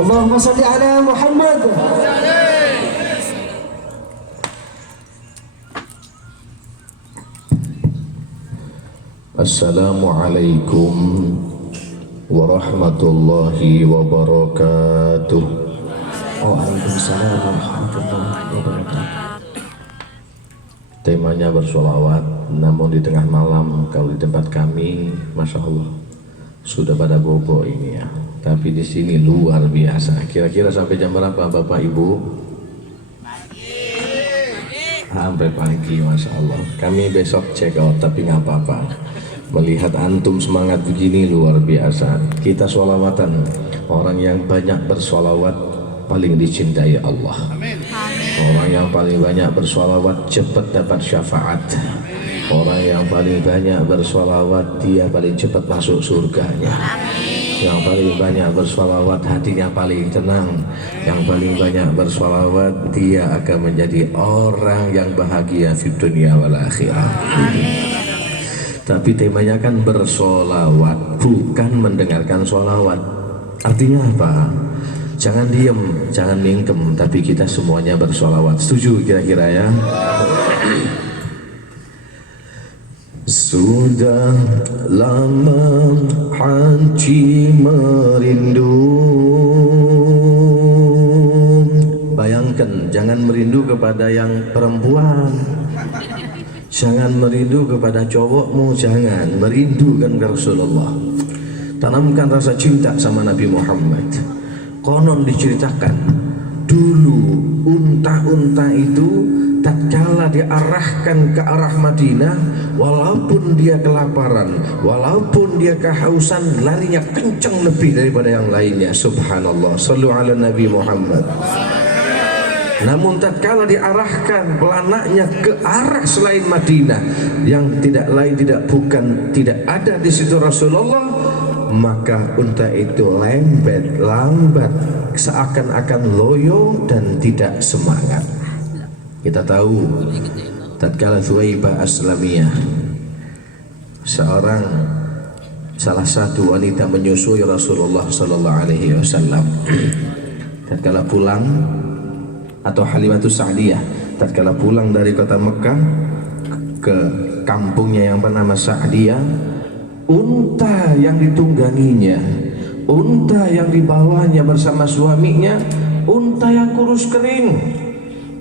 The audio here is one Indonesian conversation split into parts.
Allahumma salli ala Muhammad. Assalamualaikum warahmatullahi wabarakatuh. Waalaikumsalam warahmatullahi wabarakatuh. Temanya bersolawat, namun di tengah malam kalau di tempat kami, masya Allah sudah pada bobo ini ya. Tapi di sini luar biasa. Kira-kira sampai jam berapa Bapak Ibu? Sampai pagi, masya Allah. Kami besok check out, tapi nggak apa-apa. Melihat antum semangat begini luar biasa. Kita sholawatan. Orang yang banyak bersolawat paling dicintai Allah. Orang yang paling banyak bersolawat cepat dapat syafaat. Orang yang paling banyak bersolawat dia paling cepat masuk surganya. Yang paling banyak bersolawat hatinya paling tenang. Yang paling banyak bersolawat dia akan menjadi orang yang bahagia di dunia wal akhirah. Tapi temanya kan bersolawat, bukan mendengarkan solawat. Artinya apa? Jangan diem, jangan mingkem, tapi kita semuanya bersolawat. Setuju kira-kira ya? Sudah lama hati merindu. Bayangkan, jangan merindu kepada yang perempuan. Jangan merindu kepada cowokmu, jangan merindukan ke Rasulullah. Tanamkan rasa cinta sama Nabi Muhammad. Konon diceritakan dulu unta-unta itu tatkala diarahkan ke arah Madinah, walaupun dia kelaparan, walaupun dia kehausan, larinya kencang lebih daripada yang lainnya. Subhanallah, sallu ala Nabi Muhammad. Namun tatkala diarahkan pelanaknya ke arah selain Madinah, yang tidak lain tidak bukan tidak ada di situ Rasulullah, maka unta itu lambat, seakan-akan loyo dan tidak semangat. Kita tahu tatkala Thuwaibah Aslamiyah, salah satu wanita menyusui Rasulullah sallallahu alaihi wasallam, tatkala pulang, atau Halimatus Sa'diyah tatkala pulang dari kota Mekah ke kampungnya yang bernama Sa'diyah, unta yang ditungganginya, unta yang dibawanya bersama suaminya, unta yang kurus kering,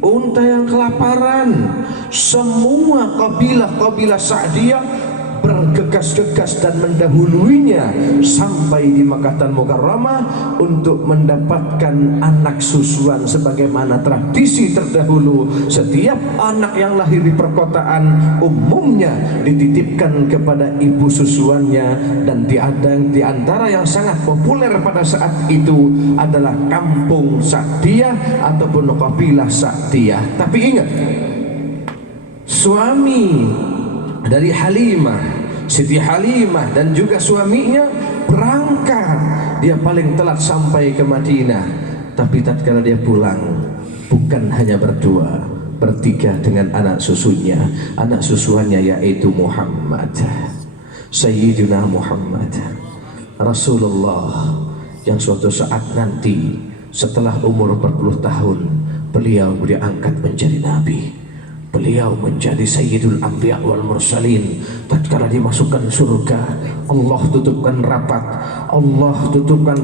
unta yang kelaparan. Semua kabilah Sa'diyah bergegas-gegas dan mendahuluinya sampai di Makkah Mukarramah untuk mendapatkan anak susuan. Sebagaimana tradisi terdahulu, setiap anak yang lahir di perkotaan umumnya dititipkan kepada ibu susuannya, dan di antara yang sangat populer pada saat itu adalah kampung Sa'diyah ataupun kabilah Sa'diyah. Tapi ingat, suami dari Halimah, Siti Halimah dan juga suaminya berangkat. Dia paling telat sampai ke Madinah. Tapi tatkala dia pulang, bukan hanya berdua, bertiga dengan anak susunya, anak susuannya yaitu Muhammad, Sayyidina Muhammad Rasulullah, yang suatu saat nanti setelah umur 40 tahun beliau diangkat menjadi nabi. Beliau menjadi Sayyidul Anbiya wal Mursalin. Tatkala dimasukkan surga, Allah tutupkan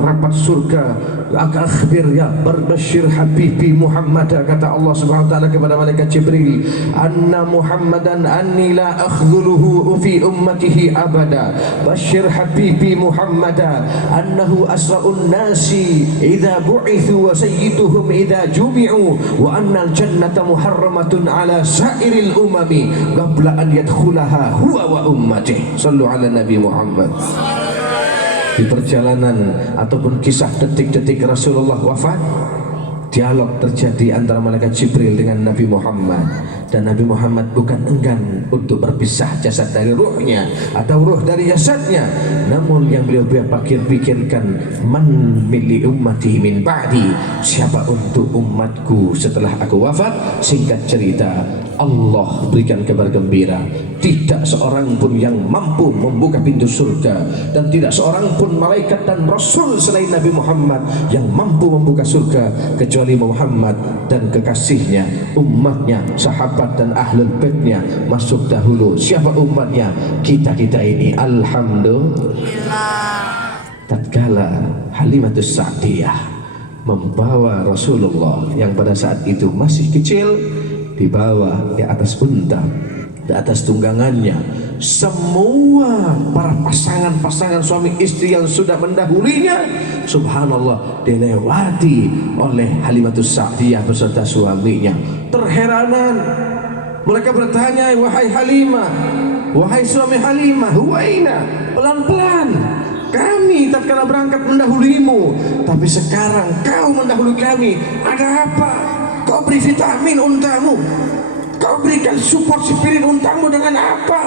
rapat surga. Akhbir ya berbashir habibi Muhammad, kata Allah Subhanahu wa taala kepada malaikat Jibril, anna Muhammadan anni la akhdhuluhu fi ummatihi abada. Bashir habibi Muhammad annahu asra'un nasi idza bu'ithu wa sayyiduhum idza jumi'u wa anna al-jannata muharramatun ala sairil umami qabla an yadkhulaha huwa wa ummatihi. Sallu ala Nabi Muhammad. Di perjalanan ataupun kisah detik-detik Rasulullah wafat, dialog terjadi antara malaikat Jibril dengan Nabi Muhammad, dan Nabi Muhammad bukan enggan untuk berpisah jasad dari ruhnya atau ruh dari jasadnya. Namun yang beliau pikirkan, man milli ummati min ba'di, siapa untuk umatku setelah aku wafat. Singkat cerita, Allah berikan kabar gembira, tidak seorang pun yang mampu membuka pintu surga, dan tidak seorang pun malaikat dan rasul selain Nabi Muhammad yang mampu membuka surga kecuali Muhammad dan kekasihnya, umatnya, sahabat dan ahlul baitnya masuk dahulu. Siapa umatnya? Kita-kita ini. Alhamdulillah. Tatkala Halimatus Sa'diyah membawa Rasulullah yang pada saat itu masih kecil, dibawa di atas unta, di atas tunggangannya, semua para pasangan-pasangan suami istri yang sudah mendahulinya, subhanallah, dilewati oleh Halimatus Sa'diyah beserta suaminya. Terheranan, mereka bertanya, wahai Halimah, wahai suami Halimah, huwaina, pelan-pelan, kami tatkala berangkat mendahulimu, tapi sekarang kau mendahului kami. Ada apa? Kau beri vitamin untamu, kau berikan support spirit untamu dengan apa?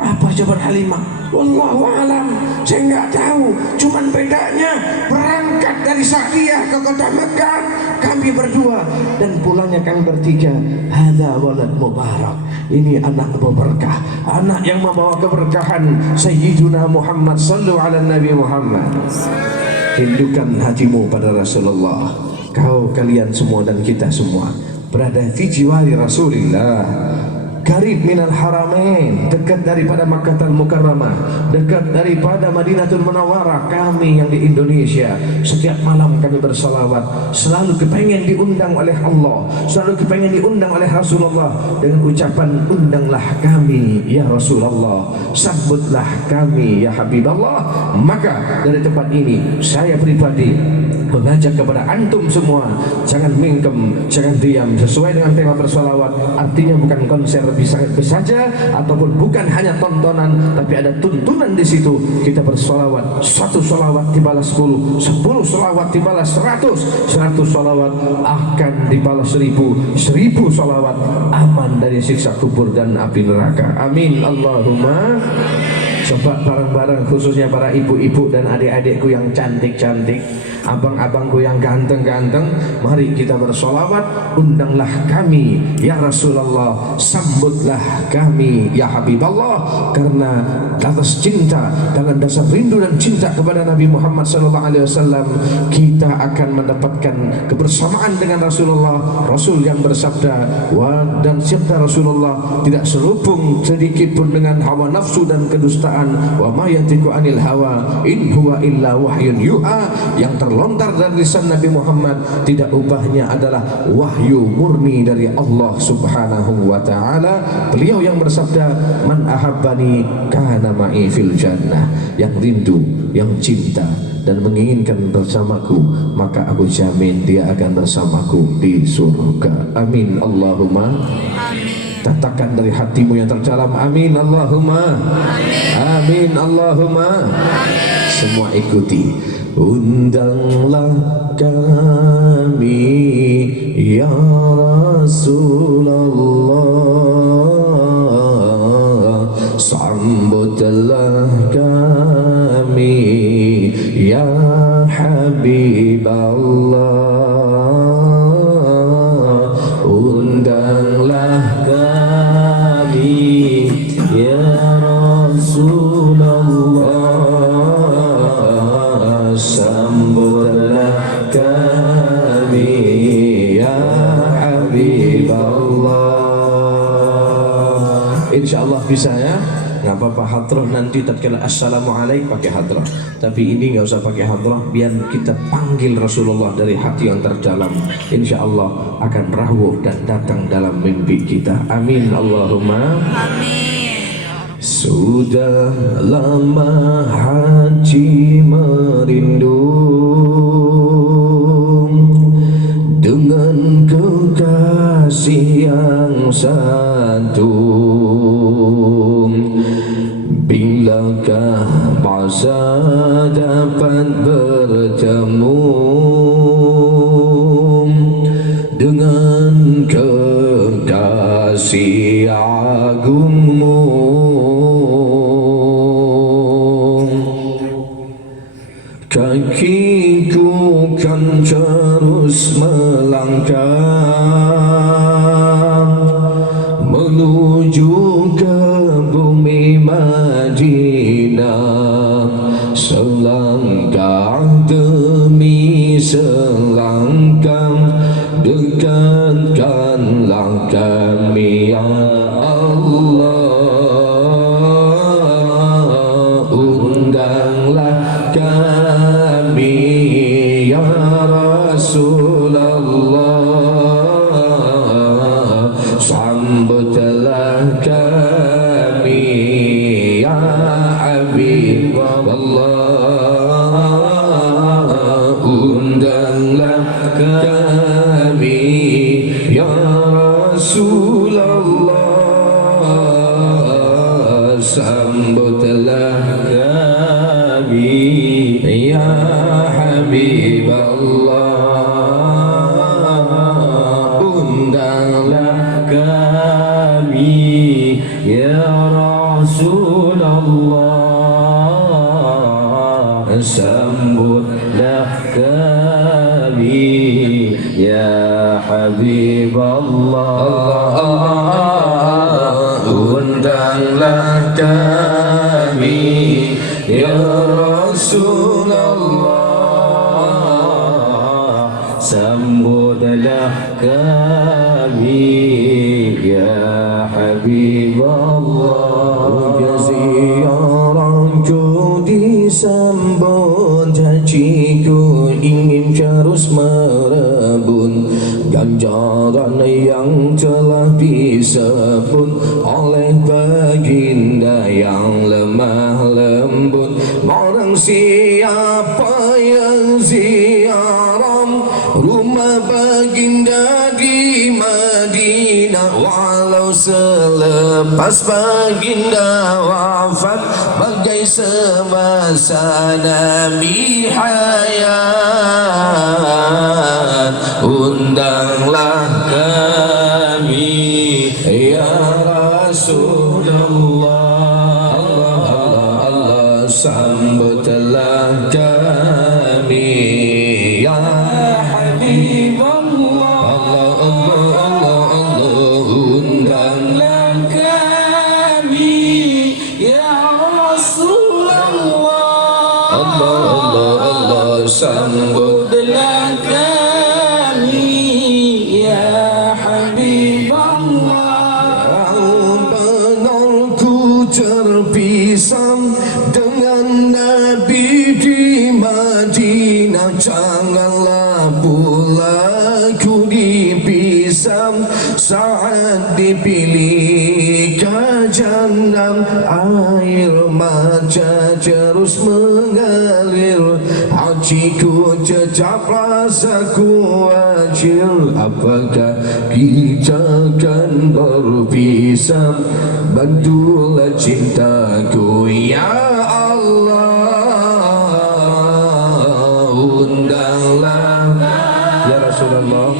Apa jawaban Halimah? Wallahu alam, saya nggak tahu. Cuman bedanya berangkat dari Sa'diyah ke kota Mekah kami berdua, dan pulangnya kami bertiga. Hadza walad mubarak, ini anak berkah, anak yang membawa keberkahan. Sayyiduna Muhammad, sallu ala Nabi Muhammad. Rindukan hatimu pada Rasulullah. Kalian semua dan kita semua berada di jiwari Rasulullah, qarib minal haramain, dekat daripada Makkahul Mukarramah, dekat daripada Madinatul Munawwarah. Kami yang di Indonesia, setiap malam kami bersalawat, selalu kepengen diundang oleh Allah, selalu kepengen diundang oleh Rasulullah dengan ucapan, undanglah kami ya Rasulullah, sambutlah kami ya Habiballah. Maka dari tempat ini saya pribadi mengajak kepada antum semua, jangan mingkem, jangan diam, sesuai dengan tema bersalawat. Artinya bukan konser bisa saja, ataupun bukan hanya tontonan, tapi ada tuntunan di situ. Kita bersalawat, 1 salawat dibalas 10, 10 salawat dibalas 100, 100 salawat akan dibalas 1000, 1000 salawat aman dari siksa kubur dan api neraka. Amin Allahumma. Coba bareng-bareng, khususnya para ibu-ibu dan adik-adikku yang cantik-cantik, abang-abangku yang ganteng-ganteng, mari kita bersolawat. Undanglah kami ya Rasulullah, sambutlah kami ya Habiballah. Karena atas cinta, dengan dasar rindu dan cinta kepada Nabi Muhammad SAW, kita akan mendapatkan kebersamaan dengan Rasulullah, Rasul yang bersabda, dan sabda Rasulullah tidak serupung sedikit pun dengan hawa nafsu dan kedustaan. Wa ma yantiqu anil hawa in huwa illa wahyun yuha, yang terlontar dari lisan Nabi Muhammad tidak ubahnya adalah wahyu murni dari Allah Subhanahu wa taala. Beliau yang bersabda, man ahabbani kana ma'i fil jannah, yang rindu, yang cinta dan menginginkan bersamaku, maka aku jamin dia akan bersamaku di surga. Amin Allahumma amin. Katakan dari hatimu yang terdalam, amin Allahumma amin, amin Allahumma amin. Semua ikuti. Undanglah kami ya Rasulullah, sambutlah kami ya Habiballah, undanglah kami ya Rasulullah, sambutlah kami ya Habiballah. Insyaallah bisa ya. Nggak apa-apa hadroh nanti tatkala assalamualaikum pakai hadroh, tapi ini nggak usah pakai hadroh, biar kita panggil Rasulullah dari hati yang terdalam. Insya Allah akan rawuh dan datang dalam mimpi kita. Amin Allahumma amin. Sudah lama hati merindung dengan kekasih yang satu. Bilakah masa dapat bertemu dengan kekasih agungmu? Kakiku kan terus melangkah selangkah demi selangkah dekatkanlah kami ya Allah, undanglah kami ya Rasulullah, sambutlah kami ya Habib Allah, undanglah kami ya Rasulullah, sambutlah kami ya Habib Allah, undanglah kami ya Rasulullah, sambutlah kami ya Habib Allah, undanglah kami ya Rasulullah, sambutlah kami ya Habib Allah. Ziarahku disambut, janjiku ingin terus merebut ganjaran yang telah disebut oleh baginda yang lemah lembut. Barang siapa yang ziarah rumah baginda di Madinah, walau selepas baginda wafat, bagai semasa Nabi hayat, undanglah kami ya Rasulullah, Allah, Allah, sambutlah kami ya Habib Allah, Allah, Allah, Allah, undanglah kami ya Rasulullah, Allah, Allah, Allah, sambutlah kami ya Habib Allah. Benar ku terpisah dengan Nabi di Madinah, janganlah pula ku dipisah saat dipilih ke jannah. Air mata terus mengalir, hatiku tetap rasaku wajir. Apakah kita akan berpisah? Bantulah cintaku ya Allah, undanglah ya Rasulullah,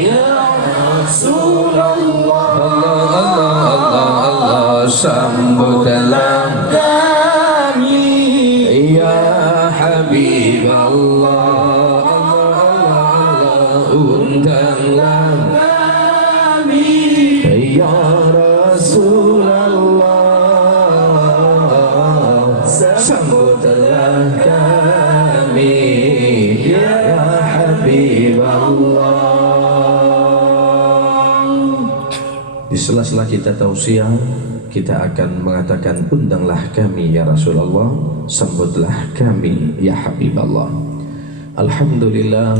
ya Rasulullah, Allah, Allah, Allah, Allah, sambutlah kami ya Habib Allah, Allah, Allah, undanglah kami ya Rasulullah, sambutlah kami ya Habib Allah. Di sela-sela kita tausiah, kita akan mengatakan undanglah kami ya Rasulullah, sambutlah kami ya Habib Allah. Alhamdulillah,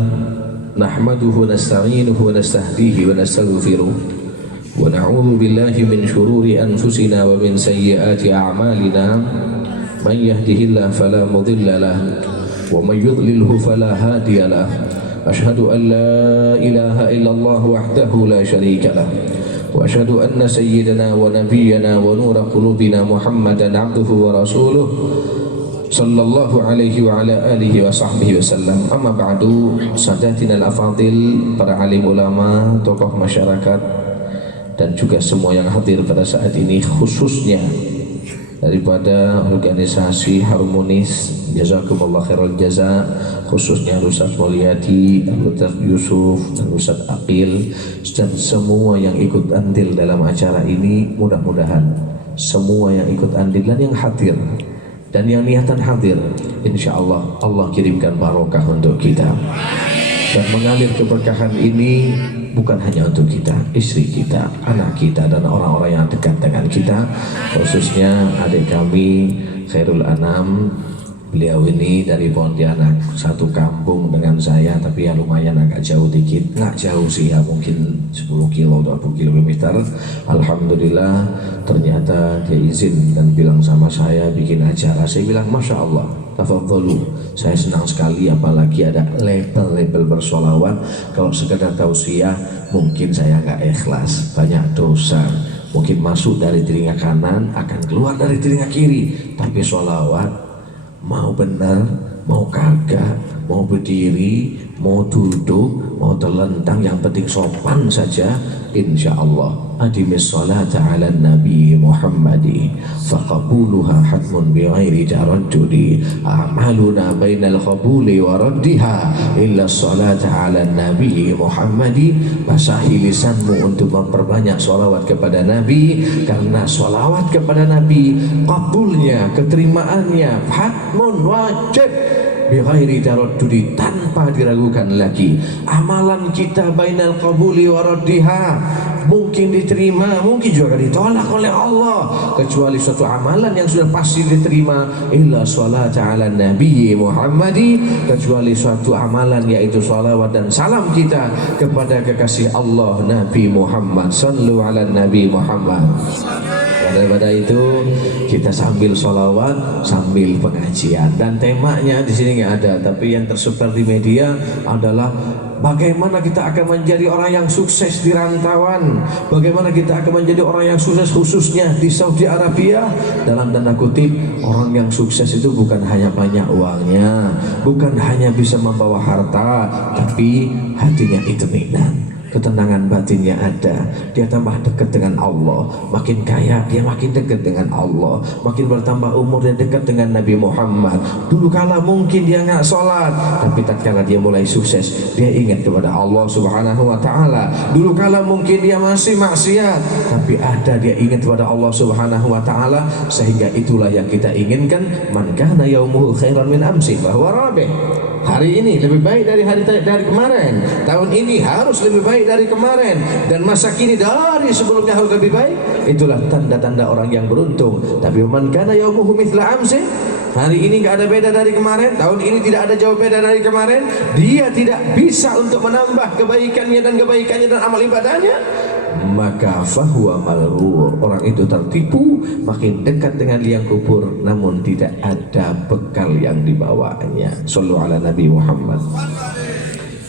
nahmaduhu nasta'inuhu nastahdihi wa nastaghfiruh wa na'udzu billahi min shururi anfusina wa min sayyiati a'malina. Man yahdihillahu fala mudilla lahu wa man yudlilhu fala hadiya lahu. Ashhadu an la ilaha illallah wahdahu la syarika lahu wa ashhadu anna sayyidana wa nabiyyana wa nura qulubina Muhammadan abduhu wa rasuluh sallallahu alaihi wa ala alihi wa sahbihi wasallam. Amma ba'du, sadatina al-afadil, para alim ulama, tokoh masyarakat, dan juga semua yang hadir pada saat ini, khususnya daripada organisasi Harmonis, jazakumullah khairal jaza, khususnya Ustaz Mulyadi, Ustaz Yusuf, dan Ustaz Aqil, dan semua yang ikut andil dalam acara ini. Mudah-mudahan semua yang ikut andil dan yang hadir Dan yang niatan hadir, insya Allah Allah kirimkan barokah untuk kita. Dan mengalir keberkahan ini bukan hanya untuk kita, istri kita, anak kita, dan orang-orang yang dekat dengan kita, khususnya adik kami Khairul Anam. Beliau ini dari Pontianak, satu kampung dengan saya, tapi ya lumayan agak jauh dikit. Nggak jauh sih ya, mungkin 10 kilo, 20 kilometer. Alhamdulillah ternyata dia izin dan bilang sama saya bikin acara. Saya bilang Masya Allah, tafadhalu. Saya senang sekali, apalagi ada label-label bersolawat. Kalau sekedar tausiah mungkin saya nggak ikhlas, banyak dosa. Mungkin masuk dari telinga kanan akan keluar dari telinga kiri. Tapi solawat mau benar, mau kagak, mau berdiri, mau duduk, mau terlentang, yang penting sopan saja. Insya Allah adimis salata ala nabi Muhammadi faqabuluha hatmun bighairi taraddudi a'maluna bainal qabuli wa raddiha illa salata ala nabi Muhammadi. Basahi lisanmu untuk memperbanyak salawat kepada Nabi, karena salawat kepada Nabi kabulnya, keterimaannya hatmun, wajib, bighairi taraddudi, tanpa diragukan lagi. Amalan kita bainal qabuli wa raddiha, mungkin diterima, mungkin juga ditolak oleh Allah, kecuali suatu amalan yang sudah pasti diterima illa sholata ala nabi Muhammadi, kecuali suatu amalan yaitu salawat dan salam kita kepada kekasih Allah Nabi Muhammad. Sallu ala Nabi Muhammad. Daripada itu kita sambil sholawat sambil pengajian, dan temanya di sini nggak ada, tapi yang tersebar di media adalah bagaimana kita akan menjadi orang yang sukses di rantauan, bagaimana kita akan menjadi orang yang sukses khususnya di Saudi Arabia. Dalam tanda kutip, orang yang sukses itu bukan hanya banyak uangnya, bukan hanya bisa membawa harta, tapi hatinya itminan, ketenangan batinnya ada, dia tambah dekat dengan Allah, makin kaya dia makin dekat dengan Allah, makin bertambah umur dia dekat dengan Nabi Muhammad. Dulu kala mungkin dia nggak sholat, tapi tatkala dia mulai sukses dia ingat kepada Allah Subhanahu wa Ta'ala. Dulu kala mungkin dia masih maksiat, tapi ada dia ingat kepada Allah Subhanahu wa Ta'ala, sehingga itulah yang kita inginkan. Man kana yaumuhu khairan min amsi bahwa rabih. Hari ini lebih baik dari dari kemarin, tahun ini harus lebih baik dari kemarin, dan masa kini dari sebelumnya harus lebih baik. Itulah tanda-tanda orang yang beruntung. Tapi man kana yaumuhu mithla amsi, hari ini nggak ada beda dari kemarin, tahun ini tidak ada jauh beda dari kemarin, dia tidak bisa untuk menambah kebaikannya dan amal ibadahnya, maka fahuwa malrur, orang itu tertipu, makin dekat dengan liang kubur namun tidak ada bekal yang dibawanya. Sallu ala Nabi Muhammad.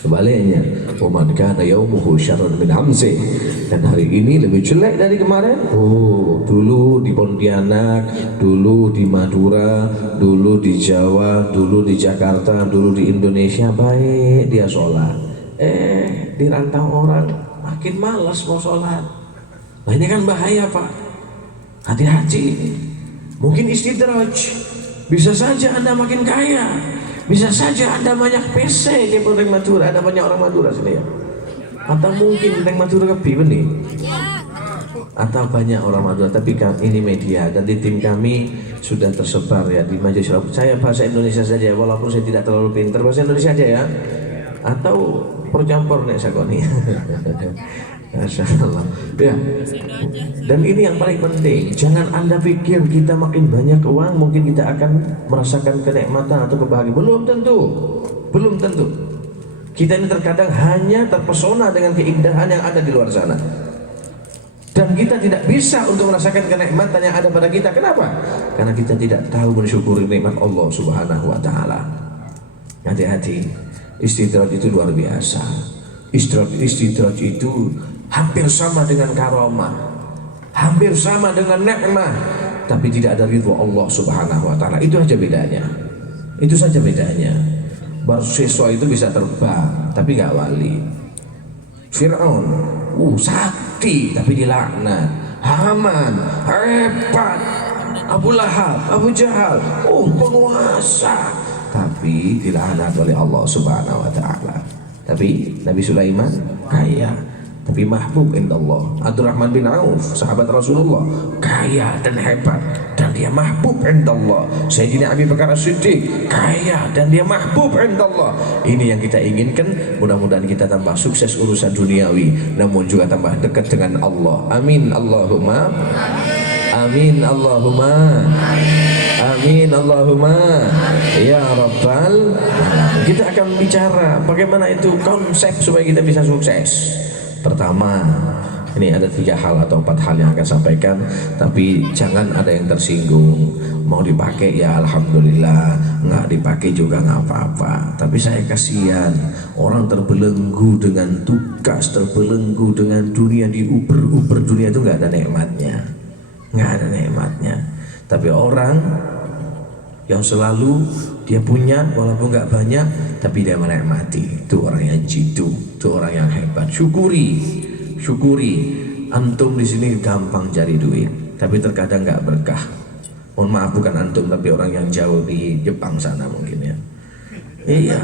Sebaliknya, man kana yaumuhu syarrun min amsi, dan hari ini lebih jelek dari kemarin. Oh, dulu di Pontianak, dulu di Madura, dulu di Jawa, dulu di Jakarta, dulu di Indonesia baik dia sholat, di rantau orang makin malas mau sholat. Nah ini kan bahaya Pak, hati-hati. Mungkin istidraj, bisa saja Anda makin kaya, bisa saja Anda banyak PC di Pontianak Madura, ada banyak orang Madura sini ya, atau mungkin Pontianak Madura lebih benih, atau banyak orang Madura. Tapi ini media dan di tim kami sudah tersebar ya di majelis. Saya bahasa Indonesia saja, walaupun saya tidak terlalu pintar bahasa Indonesia aja ya, atau percampur nek sakoni. Masyaallah. Ya. Dan ini yang paling penting, jangan Anda pikir kita makin banyak uang mungkin kita akan merasakan kenikmatan atau kebahagiaan. Belum tentu. Belum tentu. Kita ini terkadang hanya terpesona dengan keindahan yang ada di luar sana, dan kita tidak bisa untuk merasakan kenikmatan yang ada pada kita. Kenapa? Karena kita tidak tahu mensyukuri nikmat Allah Subhanahu wa Ta'ala. Hati-hati. Istidraj itu luar biasa. Istidraj itu hampir sama dengan karomah, hampir sama dengan nikmah, tapi tidak ada ridho Allah Subhanahu wa Ta'ala. Itu aja bedanya. Itu saja bedanya. Siswa itu bisa terbang tapi nggak wali. Fir'aun sakti tapi dilaknat. Haman hebat. Abu Lahab, Abu Jahal penguasa tapi dilaknat oleh Allah Subhanahu wa Ta'ala. Tapi Nabi Sulaiman kaya tapi mahbub indallah. Abdurrahman bin Auf, sahabat Rasulullah, kaya dan hebat dan dia mahbub indallah. Sayyidina Abi Bakar As-Siddiq kaya dan dia mahbub indallah. Ini yang kita inginkan. Mudah-mudahan kita tambah sukses urusan duniawi, namun juga tambah dekat dengan Allah. Amin Allahumma amin Allahumma amin Allahumma ya Rabbal. Kita akan bicara bagaimana itu konsep supaya kita bisa sukses. Pertama, ini ada 3 hal atau 4 hal yang akan sampaikan, tapi jangan ada yang tersinggung. Mau dipakai ya alhamdulillah, nggak dipakai juga nggak apa-apa. Tapi saya kasihan orang terbelenggu dengan tugas, terbelenggu dengan dunia, di uber dunia itu nggak ada nikmatnya, nggak ada nikmatnya. Tapi orang yang selalu dia punya walaupun nggak banyak, tapi dia menikmati, itu orang yang jitu, itu orang yang hebat. Syukuri, antum di sini gampang cari duit, tapi terkadang nggak berkah. Mohon maaf bukan antum, tapi orang yang jauh di Jepang sana mungkin ya. Iya,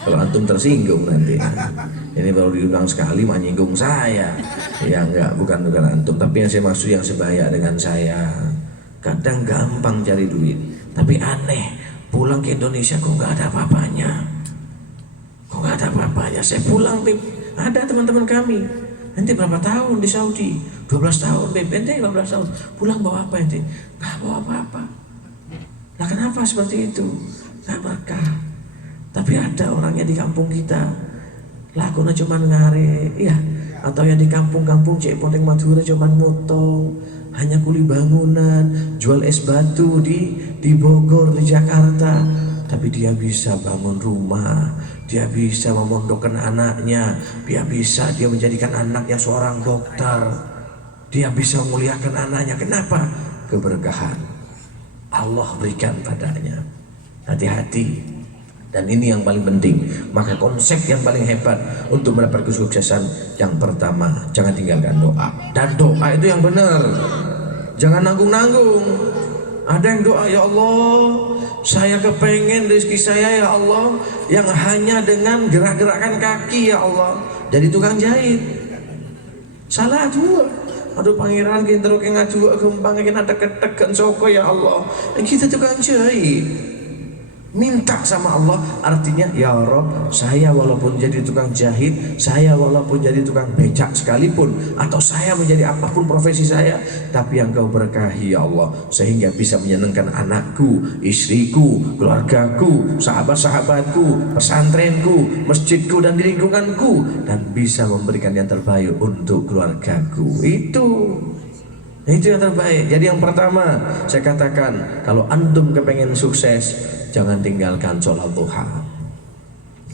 kalau antum tersinggung nanti. Ini baru diundang sekali menyinggung saya. Ya enggak, bukan antum, tapi yang saya maksud yang sebaya dengan saya. Kadang gampang cari duit, tapi aneh, pulang ke Indonesia kok nggak ada apa-apanya. Kok nggak ada apa-apanya? Saya pulang, ada teman-teman kami. Ente berapa tahun di Saudi? 12 tahun, ente 15 tahun. Pulang bawa apa ente? Nggak bawa apa-apa. Nah kenapa seperti itu? Nggak berkah. Tapi ada orangnya di kampung kita, lakunya cuma ngare, ya. Atau yang di kampung-kampung Cek Poteng Madura cuma motong, hanya kuli bangunan, jual es batu di Bogor, di Jakarta. Tapi dia bisa bangun rumah, dia bisa memondokkan anaknya, dia menjadikan anaknya seorang dokter, dia bisa memuliakan anaknya. Kenapa? Keberkahan Allah berikan padanya. Hati-hati. Dan ini yang paling penting. Maka konsep yang paling hebat untuk mendapat kesuksesan, yang pertama, jangan tinggalkan doa. Dan doa itu yang benar, jangan nanggung-nanggung. Ada yang doa, ya Allah, saya kepengen rezeki saya ya Allah yang hanya dengan gerak-gerakan kaki ya Allah, jadi tukang jahit. Salah juga. Aduh pangeran kita terus ngaju gempang kita deket-deket soko ya Allah, kita tukang jahit. Minta sama Allah, artinya ya Rob, saya walaupun jadi tukang jahit, saya walaupun jadi tukang becak sekalipun, atau saya menjadi apapun profesi saya, tapi yang kau berkahi ya Allah, sehingga bisa menyenangkan anakku, istriku, keluargaku, sahabat-sahabatku, pesantrenku, masjidku dan di lingkunganku, dan bisa memberikan yang terbaik untuk keluargaku. Itu yang terbaik. Jadi yang pertama saya katakan, kalau antum kepengen sukses, jangan tinggalkan sholat duha.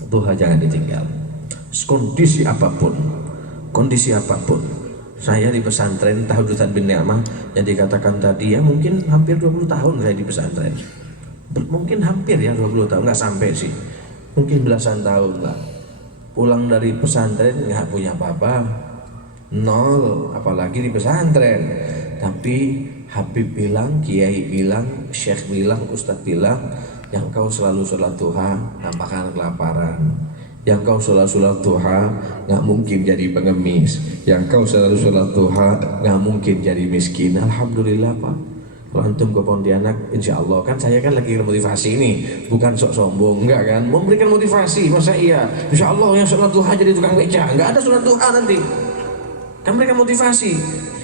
Duha jangan ditinggal. Kondisi apapun. Saya di pesantren Tahudutan bin Ni'mah yang dikatakan tadi ya, mungkin hampir 20 tahun saya di pesantren. Mungkin hampir ya 20 tahun, nggak sampai sih. Mungkin belasan tahun lah. Pulang dari pesantren nggak punya apa-apa, nol, apalagi di pesantren. Tapi Habib bilang, Kiai bilang, Syekh bilang, Ustadz bilang, yang kau selalu sholat duha nggak bakal kelaparan. Yang kau selalu sholat duha nggak mungkin jadi pengemis. Yang kau selalu sholat duha nggak mungkin jadi miskin. Alhamdulillah Pak. Kalau antum ke Pontianak, insya Allah, kan saya kan lagi motivasi ini, bukan sok sombong, enggak kan, memberikan motivasi. Masa iya, insya Allah yang sholat duha jadi tukang beca, nggak ada sholat duha nanti. Kan mereka motivasi.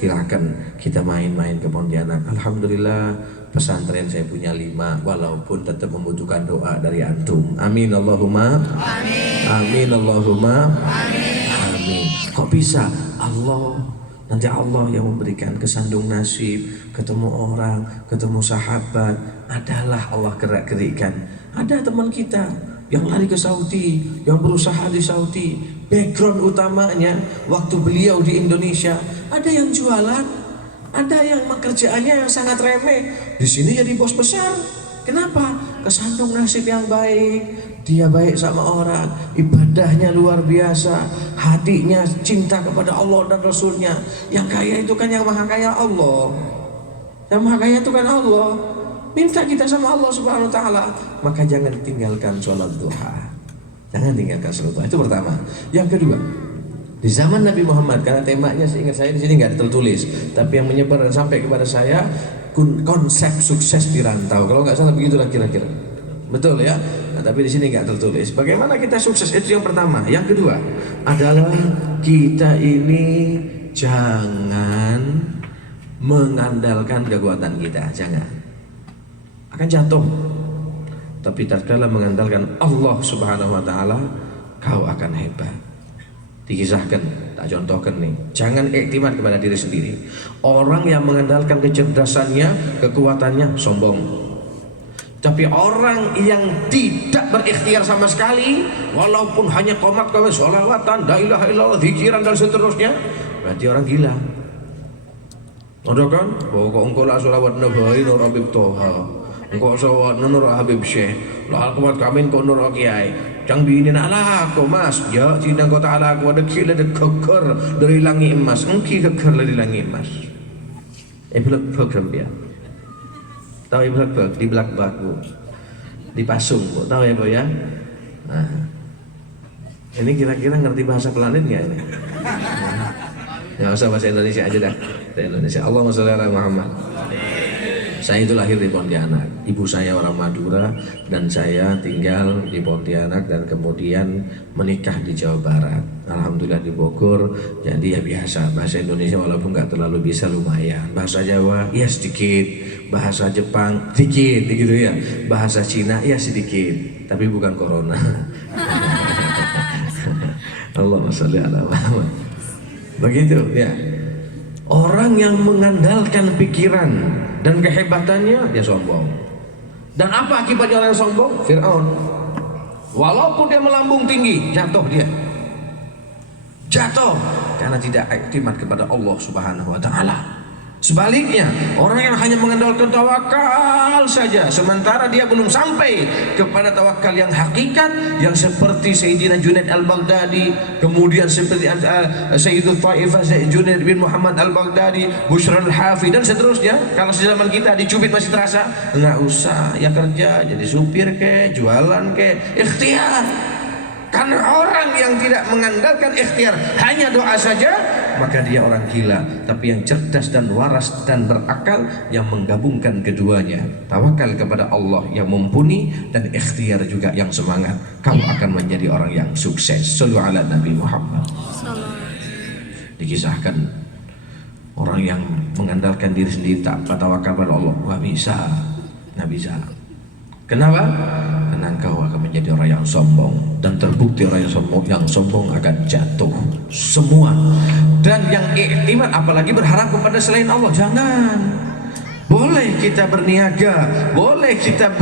Silakan kita main-main ke Pontianak. Alhamdulillah pesantren saya punya 5, walaupun tetap membutuhkan doa dari antum. Amin Allahumma amin. Amin Allahumma amin. Kok bisa? Allah, nanti Allah yang memberikan kesandung nasib, ketemu orang, ketemu sahabat, adalah Allah gerak-gerikan. Ada teman kita yang lari ke Saudi, yang berusaha di Saudi, background utamanya waktu beliau di Indonesia, ada yang jualan, ada yang pekerjaannya yang sangat remeh, di sini jadi bos besar. Kenapa? Kesandung nasib yang baik, dia baik sama orang, ibadahnya luar biasa, hatinya cinta kepada Allah dan Rasulnya. Yang kaya itu kan yang maha kaya Allah, yang maha kaya itu kan Allah. Minta kita sama Allah Subhanahu wa taala, maka jangan tinggalkan sholat duha. Jangan tinggalkan sholat duha. Itu pertama. Yang kedua, di zaman Nabi Muhammad, karena temanya seingat saya di sini nggak tertulis, tapi yang menyebar dan sampai kepada saya, konsep sukses di rantau. Kalau nggak salah begitulah kira-kira. Betul ya? Nah, tapi di sini nggak tertulis. Bagaimana kita sukses itu yang pertama. Yang kedua adalah kita ini jangan mengandalkan kekuatan kita, jangan. Akan jatuh. Tapi tatkala mengandalkan Allah Subhanahu wa taala, kau akan hebat. Dikisahkan, tak contohkan nih. Jangan iktimat kepada diri sendiri. Orang yang mengandalkan kecerdasannya, kekuatannya, sombong. Tapi orang yang tidak berikhtiar sama sekali, walaupun hanya qomat sholawatan, la ilaha illallah, zikiran dan seterusnya, berarti orang gila. Ada kan? Bahwa engkau la sholawat nabai nur Habib Toha, engkau sholawat nur Habib Syekh, la alqumat kamin kau nur Kiai. Jangan binin ala aku mas, ya cinta kau ta'ala aku ada kila ada keker dari langit emas, engki keker dari langit emas. Iblak program dia. Tahu iblak bag di belak baku, di pasung, tahu ya boy ya? Nah, ini kira-kira ngerti bahasa planet nggak ini? Nggak usah bahasa Indonesia aja dah. Bahasa Indonesia. Allahumma sholli ala Muhammad. Saya itu lahir di Pontianak, ibu saya orang Madura dan saya tinggal di Pontianak dan kemudian menikah di Jawa Barat. Alhamdulillah di Bogor, jadi ya biasa bahasa Indonesia walaupun nggak terlalu bisa lumayan. Bahasa Jawa ya sedikit, bahasa Jepang sedikit gitu ya, bahasa Cina ya sedikit, tapi bukan corona. Allahumma sholli ala Muhammad. Begitu ya. Orang yang mengandalkan pikiran dan kehebatannya, dia sombong. Dan apa akibatnya orang yang sombong? Fir'aun. Walaupun dia melambung tinggi, jatuh dia. Jatuh karena tidak iktimat kepada Allah Subhanahu wa taala. Sebaliknya, orang yang hanya mengandalkan tawakal saja, sementara dia belum sampai kepada tawakal yang hakikat, yang seperti Sayyidina Junaid al-Baghdadi, kemudian seperti Sayyidul Taifah Junaid bin Muhammad al-Baghdadi, Bushra al-Hafi dan seterusnya. Kalau di zaman kita dicubit masih terasa, nggak usah ya kerja, jadi supir ke, jualan ke, ikhtiar. Karena orang yang tidak mengandalkan ikhtiar, hanya doa saja, maka dia orang gila. Tapi yang cerdas dan waras dan berakal, yang menggabungkan keduanya, tawakal kepada Allah yang mumpuni dan ikhtiar juga yang semangat, kamu akan menjadi orang yang sukses. Sallu ala Nabi Muhammad. Dikisahkan orang yang mengandalkan diri sendiri tak tawakal pada Allah, nggak bisa. Kenapa? Karena engkau akan menjadi orang yang sombong, dan terbukti orang yang sombong akan jatuh semua. Dan yang iktimat apalagi berharap kepada selain Allah, jangan. Boleh kita berniaga, boleh kita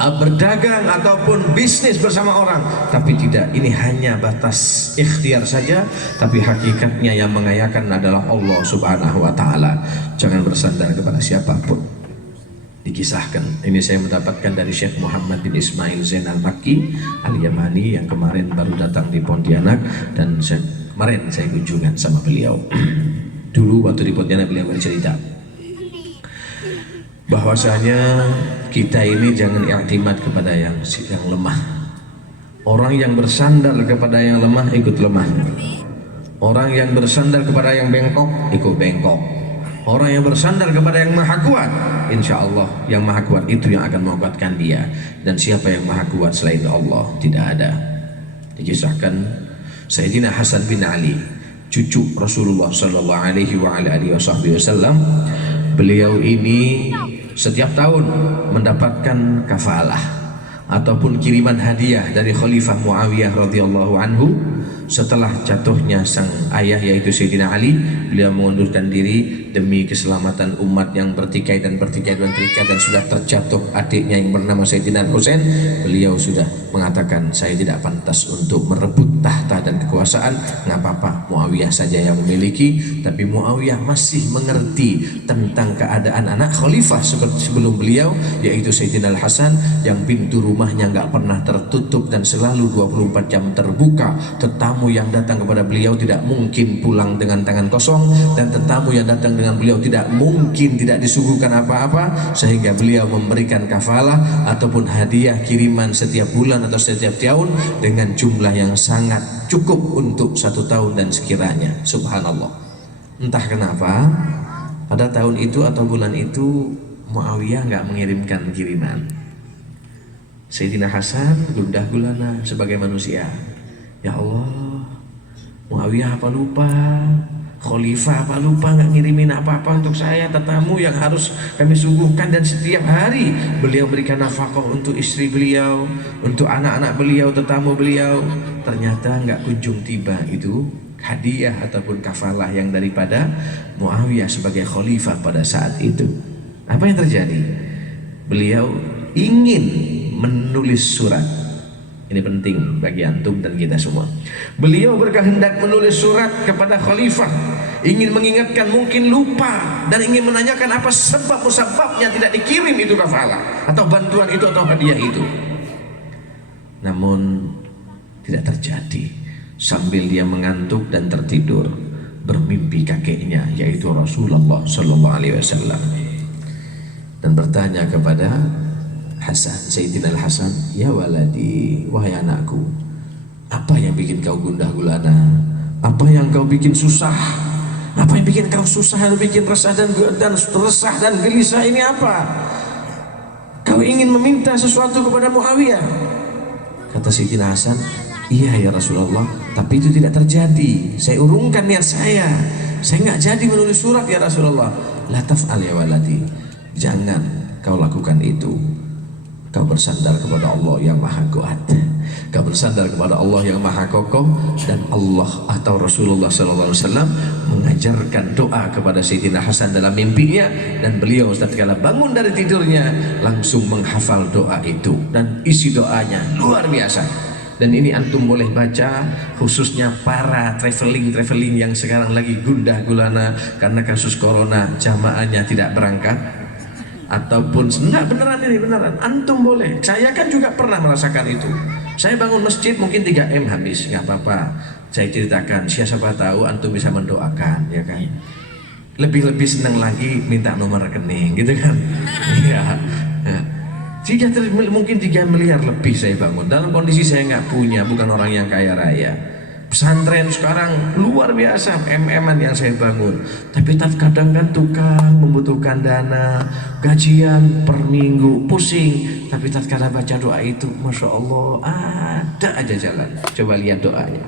berdagang ataupun bisnis bersama orang, tapi tidak, ini hanya batas ikhtiar saja, tapi hakikatnya yang mengayakan adalah Allah Subhanahu wa taala. Jangan bersandar kepada siapapun. Dikisahkan, ini saya mendapatkan dari Syekh Muhammad bin Ismail Zain al-Makki al-Yamani yang kemarin baru datang di Pontianak, dan kemarin saya kunjungan sama beliau. Dulu waktu di Pontianak beliau bercerita bahwasanya kita ini jangan i'timad kepada yang lemah. Orang yang bersandar kepada yang lemah ikut lemah. Orang yang bersandar kepada yang bengkok ikut bengkok. Orang yang bersandar kepada yang maha kuat, insya Allah yang maha kuat itu yang akan menguatkan dia. Dan siapa yang maha kuat selain Allah? Tidak ada. Dikisahkan Sayyidina Hasan bin Ali, cucu Rasulullah sallallahu alaihi wasallam, beliau ini setiap tahun mendapatkan kafalah ataupun kiriman hadiah dari Khalifah Muawiyah radhiyallahu anhu. Setelah jatuhnya sang ayah yaitu Sayyidina Ali, beliau mengundurkan diri demi keselamatan umat yang bertikai dan sudah terjatuh adiknya yang bernama Sayyidina Husain. Beliau sudah mengatakan, saya tidak pantas untuk merebut tahta dan kekuasaan, nggak apa-apa, Muawiyah saja yang memiliki. Tapi Muawiyah masih mengerti tentang keadaan anak khalifah seperti sebelum beliau, yaitu Sayyidina Al-Hasan, yang pintu rumahnya nggak pernah tertutup dan selalu 24 jam terbuka. Tetamu yang datang kepada beliau tidak mungkin pulang dengan tangan kosong, dan tetamu yang datang dengan beliau tidak mungkin tidak disuguhkan apa-apa, sehingga beliau memberikan kafalah ataupun hadiah kiriman setiap bulan atau setiap tahun dengan jumlah yang sangat cukup untuk 1 tahun dan sekiranya. Subhanallah. Entah kenapa Pada tahun itu atau bulan itu Muawiyah nggak mengirimkan kiriman. Sayyidina Hasan gundah gulana sebagai manusia. Ya Allah, Muawiyah apa lupa, Khalifah apa lupa nggak ngirimin apa-apa untuk saya, tetamu yang harus kami suguhkan, dan setiap hari beliau berikan nafkah untuk istri beliau, untuk anak-anak beliau, tetamu beliau. Ternyata nggak kunjung tiba itu hadiah ataupun kafalah yang daripada Muawiyah sebagai khalifah pada saat itu. Apa yang terjadi? Beliau ingin menulis surat. Ini penting bagi antum dan kita semua. Beliau berkehendak menulis surat kepada khalifah, ingin mengingatkan, mungkin lupa, dan ingin menanyakan apa sebab-sebabnya tidak dikirim itu kafalah atau bantuan itu atau hadiah itu. Namun tidak terjadi. Sambil dia mengantuk dan tertidur, bermimpi kakeknya yaitu Rasulullah Sallallahu Alaihi Wasallam, dan bertanya kepada Hasan, Sayyidina Al-Hasan, ya waladi, wahai anakku, apa yang bikin kau gundah gulana? Apa yang kau bikin susah? Apa yang bikin kau susah dan bikin resah dan resah dan gelisah ini apa? Kau ingin meminta sesuatu kepada Muawiyah? Kata Sayyidina Hasan, iya ya Rasulullah, tapi itu tidak terjadi. Saya urungkan niat saya nggak jadi menulis surat ya Rasulullah. La taf'al ya waladi, jangan kau lakukan itu. Kau bersandar kepada Allah yang maha kuat, kau bersandar kepada Allah yang maha kokoh, dan Allah atau Rasulullah SAW mengajarkan doa kepada Sayyidina Hasan dalam mimpinya, dan beliau tatkala bangun dari tidurnya langsung menghafal doa itu, dan isi doanya luar biasa. Dan ini antum boleh baca, khususnya para traveling yang sekarang lagi gundah gulana karena kasus corona, jamaahnya tidak berangkat. Ataupun enggak, beneran ini, beneran antum boleh. Saya kan juga pernah merasakan itu. Saya bangun masjid mungkin 3M habis, nggak apa-apa, saya ceritakan, siapa tahu antum bisa mendoakan, ya kan. Lebih senang lagi minta nomor rekening gitu kan. Iya. Mungkin 3 miliar lebih saya bangun dalam kondisi saya nggak punya, bukan orang yang kaya raya. Pesantren sekarang luar biasa, MM-an yang saya bangun. Tapi kadang kan tukang membutuhkan dana, gajian per minggu, pusing. Tapi tatkala baca doa itu, Masya Allah, ada aja jalan. Coba lihat doanya.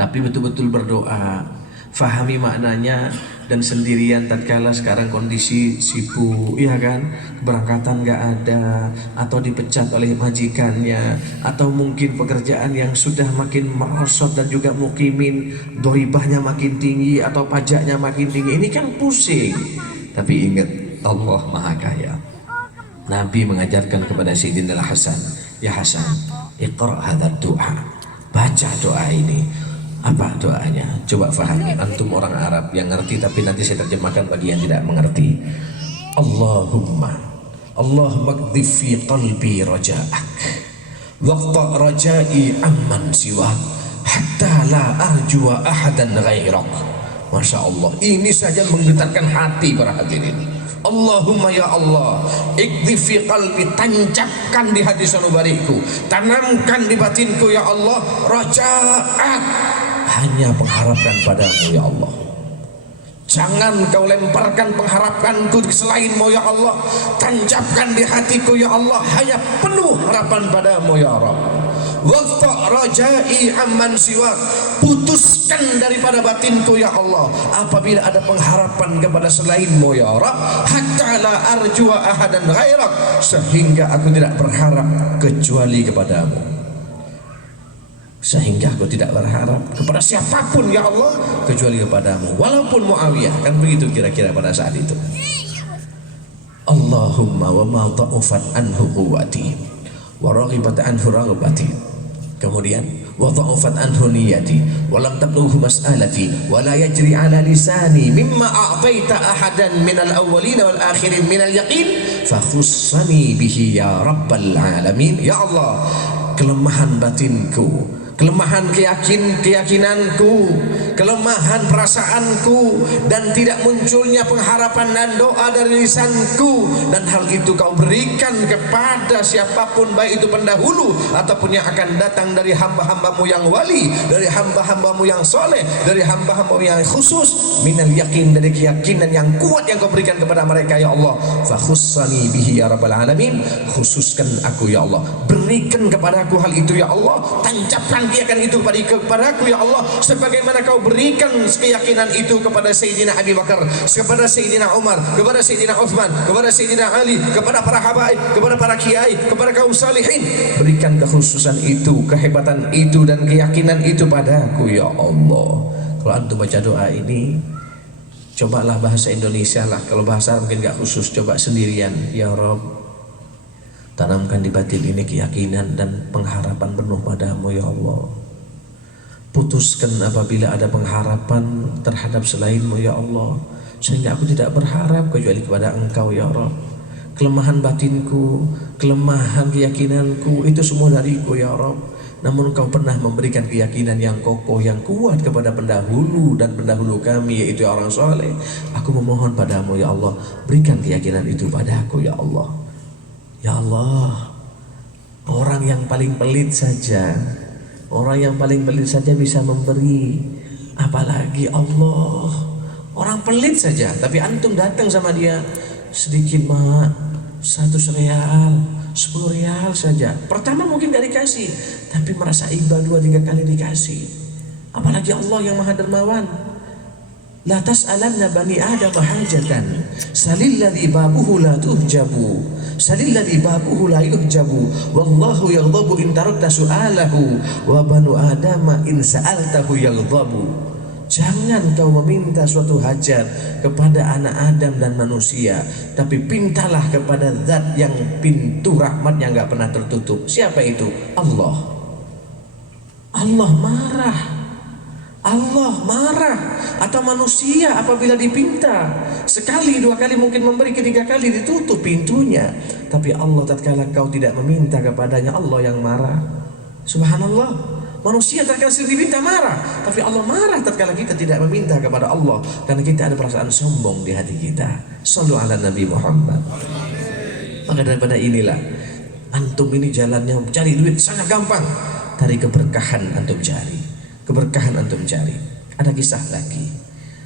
Tapi betul-betul berdoa, fahami maknanya, dan sendirian tatkala sekarang kondisi sibuk, ya kan, keberangkatan nggak ada, atau dipecat oleh majikannya, atau mungkin pekerjaan yang sudah makin merosot dan juga mukimin, doribahnya makin tinggi atau pajaknya makin tinggi, ini kan pusing. Tapi ingat, Allah Maha Kaya. Nabi mengajarkan kepada Sayyidina Hasan, ya Hasan, iqra' hadzal du'a, baca doa ini. Apa doanya? Coba fahami, antum orang Arab yang ngerti, tapi nanti saya terjemahkan bagi yang tidak mengerti. Allahumma qdhif fi qalbi raja'ak waqta rajai amman siwak hatta la arjua ahadan ghairak. Masya Allah, ini saja menggetarkan hati para hadirin. Allahumma ya Allah, iqdhif fi qalbi, tancapkan di hati sanubariku, tanamkan di batinku ya Allah, raja'ak, hanya pengharapan padamu ya Allah. Jangan kau lemparkan pengharapanku selainmu ya Allah. Tancapkan di hatiku ya Allah, hanya penuh harapan padamu ya Rabb. Waqta rajai amman siwak, putuskan daripada batinku ya Allah apabila ada pengharapan kepada selainmu ya Rabb. Hatta la arjua ahadan ghairak, sehingga aku tidak berharap kecuali kepadamu, sehingga aku tidak berharap kepada siapapun ya Allah kecuali kepadamu, walaupun Muawiyah. Kan begitu kira-kira pada saat itu. Allahumma wa ma ta'ufat anhu quwwati wa raghibat anhu raghbati. Kemudian wa ta'ufat anhu niyati wa lam tablughu mas'alati wa la yajri ala lisani mimma a'taita ahadan minal awwalin wal akhirin minal yaqin fa khussani bihi ya rabbal alamin. Ya Allah, kelemahan batinku, kelemahan keyakinanku, kelemahan perasaanku, dan tidak munculnya pengharapan dan doa dari lisanku, dan hal itu kau berikan kepada siapapun, baik itu pendahulu ataupun yang akan datang dari hamba-hambamu yang wali, dari hamba-hambamu yang soleh, dari hamba-hambamu yang khusus, minal yakin, dari keyakinan yang kuat yang kau berikan kepada mereka ya Allah. Fa khussani bihi ya rabbal alamin, khususkan aku ya Allah, berikan kepada aku hal itu ya Allah, tancapkan keyakinan itu kepada aku ya Allah, sebagaimana kau berikan keyakinan itu kepada Sayyidina Abi Bakar, kepada Sayyidina Umar, kepada Sayyidina Uthman, kepada Sayyidina Ali, kepada para habaib, kepada para kiai, kepada kaum salihin. Berikan kekhususan itu, kehebatan itu, dan keyakinan itu padaku ya Allah. Kalau antum baca doa ini, cobalah bahasa Indonesia lah. Kalau bahasa Arab mungkin gak khusus, coba sendirian. Ya Rabb, tanamkan di batin ini keyakinan dan pengharapan penuh padamu ya Allah. Putuskan apabila ada pengharapan terhadap selainmu ya Allah, sehingga aku tidak berharap kecuali kepada Engkau ya Rabb. Kelemahan batinku, kelemahan keyakinanku, itu semua dariku ya Rabb. Namun Engkau pernah memberikan keyakinan yang kokoh, yang kuat kepada pendahulu dan pendahulu kami, yaitu orang soleh. Aku memohon padamu ya Allah, berikan keyakinan itu padaku ya Allah. Ya Allah, orang yang paling pelit saja, bisa memberi, apalagi Allah. Orang pelit saja, tapi antum datang sama dia, sedikit mak, 100 real, 10 real saja. Pertama mungkin gak dikasih, tapi merasa iba 2-3 kali dikasih. Apalagi Allah yang maha dermawan. La tas'alanna bani Adam hajatan, salilladzi babuhu la tuhjabu, salilladzi babuhu la yuhjabu, wallahu yaghdabu in tarakta su'alahu, wa banu adama in sa'altahu yaghdabu. Jangan kau meminta suatu hajat kepada anak Adam dan manusia, tapi pintalah kepada zat yang pintu rahmatnya gak pernah tertutup. Siapa itu? Allah. Allah marah. Allah marah. Atau manusia apabila dipinta sekali, 2 kali, mungkin memberi, 3 kali ditutup pintunya. Tapi Allah tatkala kau tidak meminta kepadanya, Allah yang marah. Subhanallah. Manusia tatkala diminta marah, tapi Allah marah tatkala kita tidak meminta kepada Allah, karena kita ada perasaan sombong di hati kita. Shallu ala Nabi Muhammad. Maka daripada inilah, antum ini jalannya cari duit sangat gampang. Dari keberkahan antum cari, keberkahan antum cari. Ada kisah lagi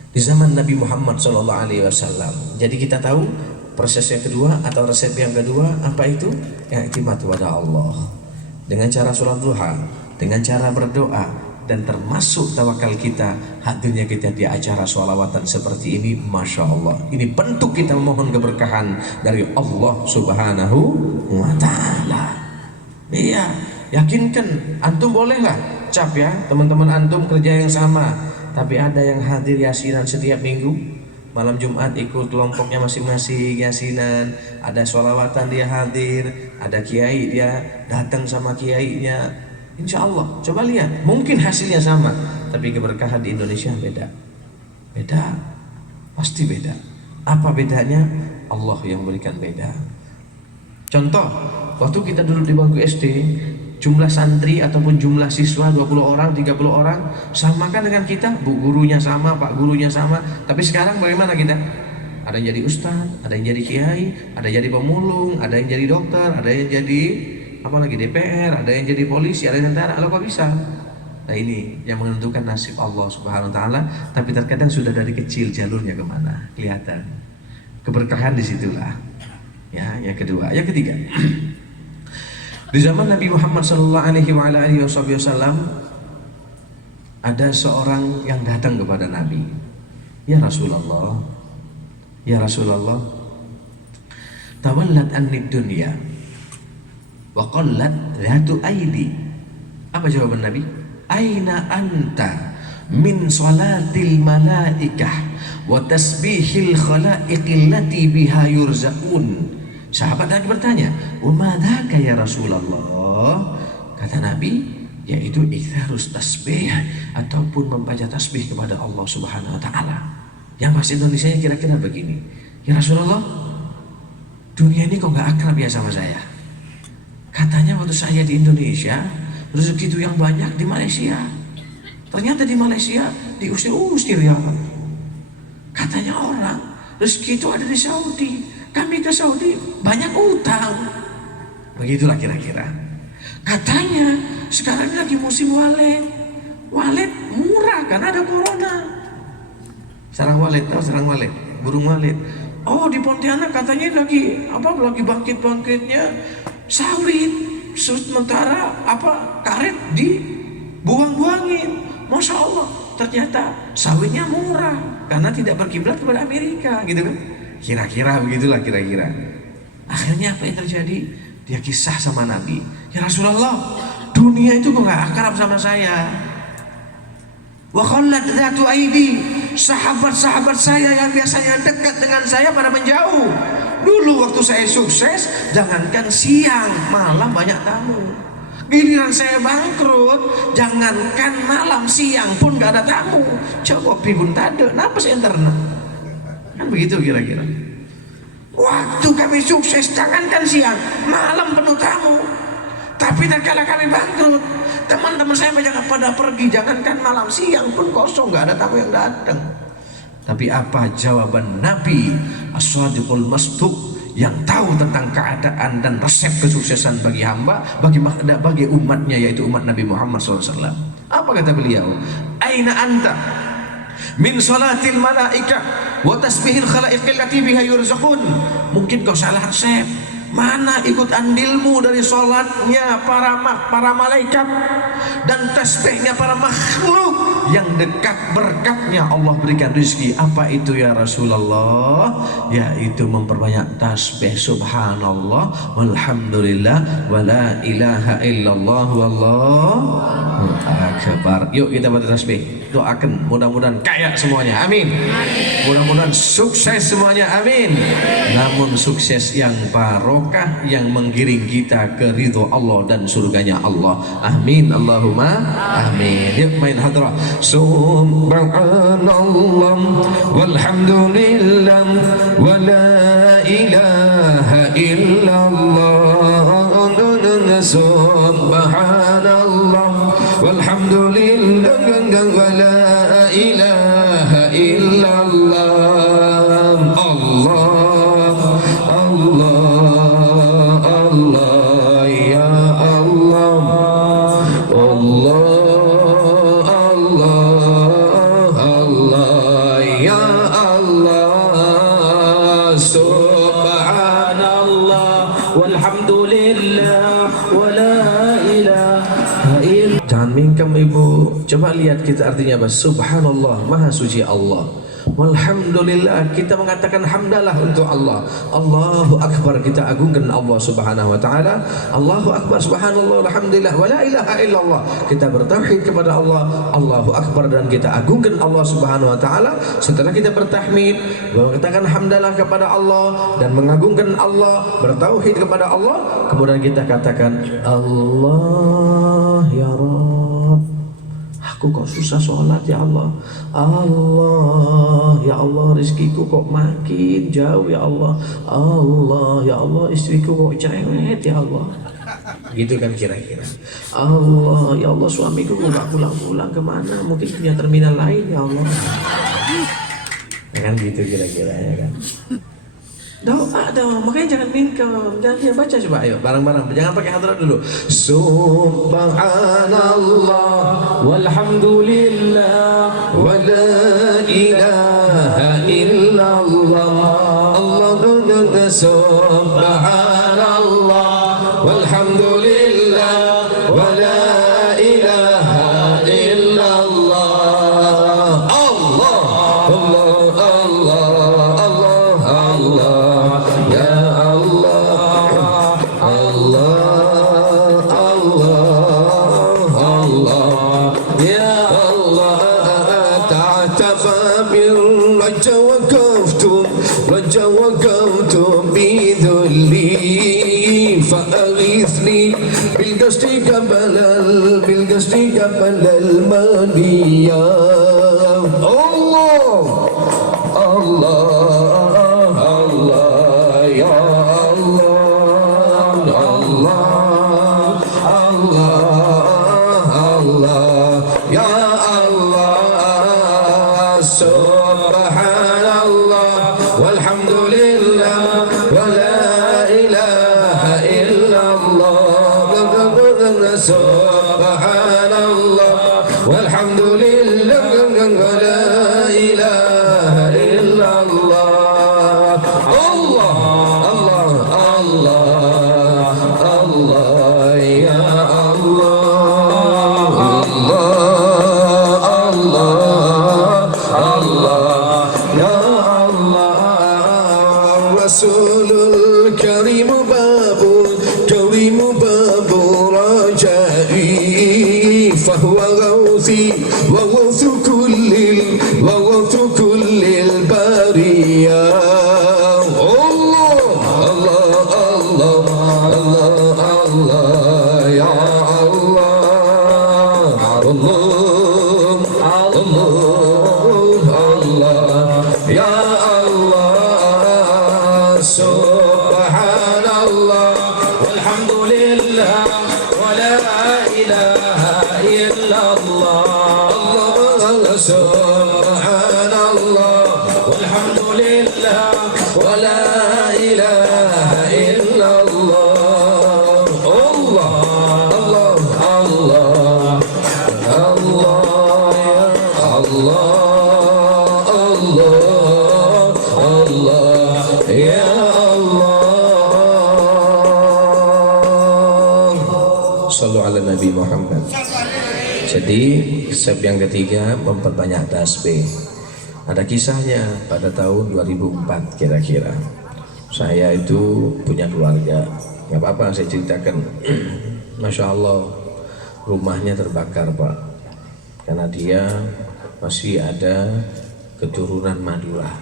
di zaman Nabi Muhammad SAW. Jadi kita tahu proses yang kedua atau resep yang kedua apa itu? I'timad kepada Allah dengan cara sholat duha, dengan cara berdoa, dan termasuk tawakal kita. Hadirnya kita di acara sholawatan seperti ini, Masya Allah, ini bentuk kita memohon keberkahan dari Allah Subhanahu wa Ta'ala. Iya, yakinkan antum bolehlah cap ya, teman-teman antum kerja yang sama, tapi ada yang hadir yasinan setiap minggu, malam Jumat ikut kelompoknya masing-masing yasinan, ada sholawatan dia hadir, ada kiai dia datang sama kiainya. Insya Allah, coba lihat, mungkin hasilnya sama, tapi keberkahan di Indonesia beda. Beda, pasti beda. Apa bedanya? Allah yang berikan beda. Contoh, waktu kita duduk di bangku SD, jumlah santri ataupun jumlah siswa 20 orang, 30 orang, samakan dengan kita, bu gurunya sama, pak gurunya sama. Tapi sekarang bagaimana kita? Ada yang jadi ustaz, ada yang jadi kiai, ada yang jadi pemulung, ada yang jadi dokter, ada yang jadi apalagi DPR, ada yang jadi polisi, ada yang tentara. Kalau kok bisa? Nah ini yang menentukan nasib Allah Subhanahu Wa Taala. Tapi terkadang sudah dari kecil jalurnya kemana kelihatan. Keberkahan disitulah. Ya, yang kedua, yang ketiga. Di zaman Nabi Muhammad SAW ada seorang yang datang kepada Nabi. Ya Rasulullah, ya Rasulullah, tawallat annid dunya wa qallat dhatu aidi. Apa jawaban Nabi? Aina anta min salatil malaikah wa tasbihil khalaiqil lati biha yurzaqun. Sahabat lagi bertanya, "Wa madzaka ya Rasulullah?" Kata Nabi, yaitu ikhtarus tasbih ataupun membaca tasbih kepada Allah Subhanahu wa taala. Yang bahasa Indonesia kira-kira begini. Ya Rasulullah, dunia ini kok enggak akrab ya sama saya? Katanya waktu saya di Indonesia, rezeki itu yang banyak di Malaysia. Ternyata di Malaysia diusir-usir ya. Katanya orang rezeki itu ada di Saudi, kami ke Saudi banyak utang. Begitulah kira-kira. Katanya sekarang lagi musim walet. Walet murah karena ada corona. Sarang walet, tahu sarang walet? Burung walet. Oh, di Pontianak katanya lagi bangkit-bangkitnya sawit. Sementara karet dibuang-buangin. Masya Allah, ternyata sawitnya murah karena tidak berkiblat kepada Amerika, gitu kan? Kira-kira begitulah kira-kira. Akhirnya apa yang terjadi? Dia kisah sama Nabi, ya Rasulullah, dunia itu kok nggak akrab sama saya. Wa khallat dzatu aidi, sahabat-sahabat saya yang biasanya dekat dengan saya pada menjauh. Dulu waktu saya sukses, jangankan siang, malam banyak tamu. Giliran saya bangkrut, jangankan malam, siang pun gak ada tamu. Coba pun tade, napas interna. Kan begitu kira-kira. Waktu kami sukses, jangankan siang, malam penuh tamu. Tapi terkala kami bangkrut, teman-teman saya banyak pada pergi, jangankan malam, siang pun kosong, gak ada tamu yang datang. Tapi apa jawaban Nabi As-Sadiqul Masduq yang tahu tentang keadaan dan resep kesuksesan bagi hamba, bagi umatnya, yaitu umat Nabi Muhammad SAW. Apa kata beliau? Aina anta min salatil malaika wa tasbihil khalaiqil lati biha yurzaqun. Mungkin kau salah resep. Mana ikut andilmu dari salatnya para malaikat dan tasbihnya para makhluk yang dekat berkatnya Allah berikan rezeki. Apa itu ya Rasulullah? Yaitu memperbanyak tasbih subhanallah walhamdulillah wala ilaha illallah wallahu akbar. Yuk kita baca tasbih. Doakan mudah-mudahan kaya semuanya, amin. Mudah-mudahan sukses semuanya, amin. Namun sukses yang barokah, yang menggiring kita ke ridho Allah dan surganya Allah, amin. Allahumma amin. Yuk main hadrah. Subhanallah walhamdulillah wa la ilaha illallah. Subhanallah walhamdulillah wa la ilaha illallah. Allah Allah Allah ya Allah. Allah Allah Allah ya Allah. Subhanallah walhamdulillah wa la ilaha illallah. Jangan mingkem ibu. Coba lihat kita artinya apa? Subhanallah, maha suci Allah. Walhamdulillah, kita mengatakan hamdalah untuk Allah. Allahu Akbar, kita agungkan Allah subhanahu wa ta'ala. Allahu Akbar, subhanallah, alhamdulillah, wa la ilaha illallah. Kita bertauhid kepada Allah, Allahu Akbar, dan kita agungkan Allah subhanahu wa ta'ala. Setelah kita bertahmid, mengatakan hamdalah kepada Allah dan mengagungkan Allah, bertauhid kepada Allah, kemudian kita katakan Allah ya Rabb, aku kok susah sholat ya Allah. Allah ya Allah, rezekiku kok makin jauh ya Allah. Allah ya Allah, istriku kok cerewet ya Allah. Gitu kan kira-kira. Allah ya Allah, suamiku kok gak pulang-pulang, kemana? Mungkin punya terminal lain ya Allah. Kan gitu kira-kira ya kan. Doa dong, makanya jangan mingkem, jangan baca, coba ayo bareng-bareng, jangan pakai hadrat dulu. Subhanallah walhamdulillah wa la ilaha illallah. Allah subhanallah walhamdulillah wa la ilaha illallah. Allah Allah Allah Allah Allah ya Allah. Allah Allah Allah ya Allah. ta'tafa bil raja وقفت بذلي فأغثني بالقصد قبل المنية. الله الله الله يا الله. الله الله الله يا الله. subhanallah walhamdulillah wa la ilaha illallah. Allah Allah Allah Allah ya Allah. Allah Allah Allah ya Allah. Rasulul Karim babu rajai fahuwa ghawthi wa ghawthu kullil bariyah. Allah Allah Allah Allah Allah ya Allah. Allah Allah Allah ya Allah. Subhanallah walhamdulillah wa la ilaha illallah. Allah subhanallah walhamdulillah wa la ilaha illallah. Allah Allah Allah Allah Allah Allah Allah ya Allah. Sallu ala Nabi Muhammad. Jadi step yang ketiga memperbanyak tasbih. Ada kisahnya pada tahun 2004 kira-kira. Saya itu punya keluarga, nggak apa-apa saya ceritakan. Masya Allah, rumahnya terbakar Pak, karena dia masih ada keturunan Madura,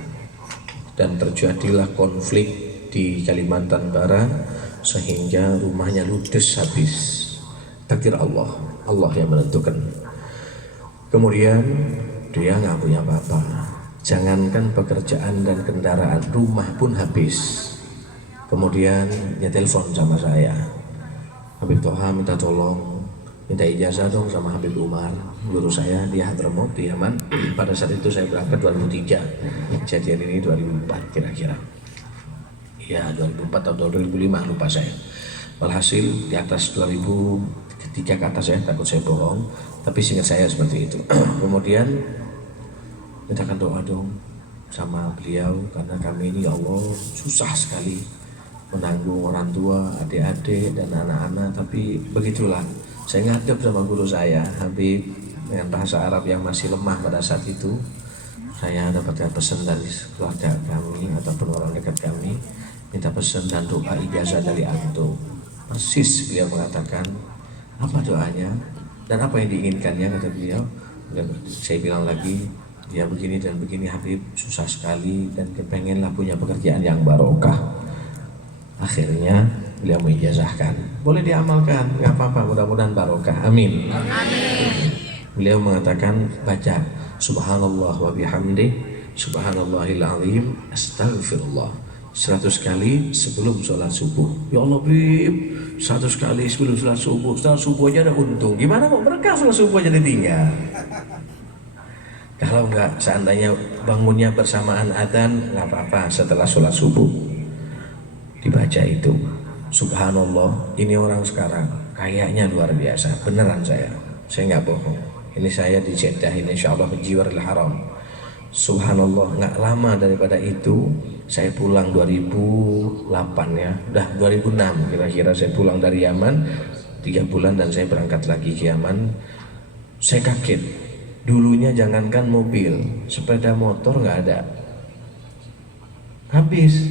dan terjadilah konflik di Kalimantan Barat sehingga rumahnya ludes habis. Takdir Allah, Allah yang menentukan. Kemudian dia nggak punya apa-apa, jangankan pekerjaan dan kendaraan, rumah pun habis. Kemudian dia telepon sama saya, Habib Toha minta tolong, minta ijazah dong sama Habib Umar, guru saya di Hadramaut di Yaman. Pada saat itu saya berangkat 2003, kejadian ini 2004 kira-kira. Ya 2004 atau 2005 lupa saya. Walhasil di atas 2003 ke atas, saya takut saya bohong, tapi singkat saya seperti itu. Kemudian mintakan doa dong sama beliau, karena kami ini ya Allah susah sekali menanggung orang tua, adik-adik dan anak-anak. Tapi begitulah, saya ngadep sama guru saya Habib dengan bahasa Arab yang masih lemah pada saat itu. Saya dapatkan pesan dari keluarga kami ataupun orang dekat kami, minta pesan dan doa ijazah dari antum. Persis beliau mengatakan apa doanya dan apa yang diinginkannya, kata beliau. Dan saya bilang lagi, dia begini dan begini Habib, susah sekali dan kepengenlah punya pekerjaan yang barokah. Akhirnya beliau mengijazahkan, boleh diamalkan, nggak apa-apa, mudah-mudahan barokah, amin. Amin. Beliau mengatakan baca subhanallah wa bihamdi subhanallahil azim astaghfirullah 100 kali sebelum sholat subuh. Ya Allah Bib, 100 kali sebelum sholat subuh. Sholat subuh aja ada untung, gimana mau berkah sholat subuh aja ditinggal? Kalau enggak, seandainya bangunnya bersamaan adzan, nggak apa-apa, setelah sholat subuh dibaca itu subhanallah. Ini orang sekarang kayaknya luar biasa, beneran saya nggak bohong. Ini saya di Jeddah ini insyaallah Jiwaril Haram. Subhanallah, nggak lama daripada itu saya pulang 2008 ya, udah 2006 kira-kira saya pulang dari Yaman 3 bulan dan saya berangkat lagi ke Yaman. Saya kaget, dulunya jangankan mobil, sepeda motor nggak ada, habis.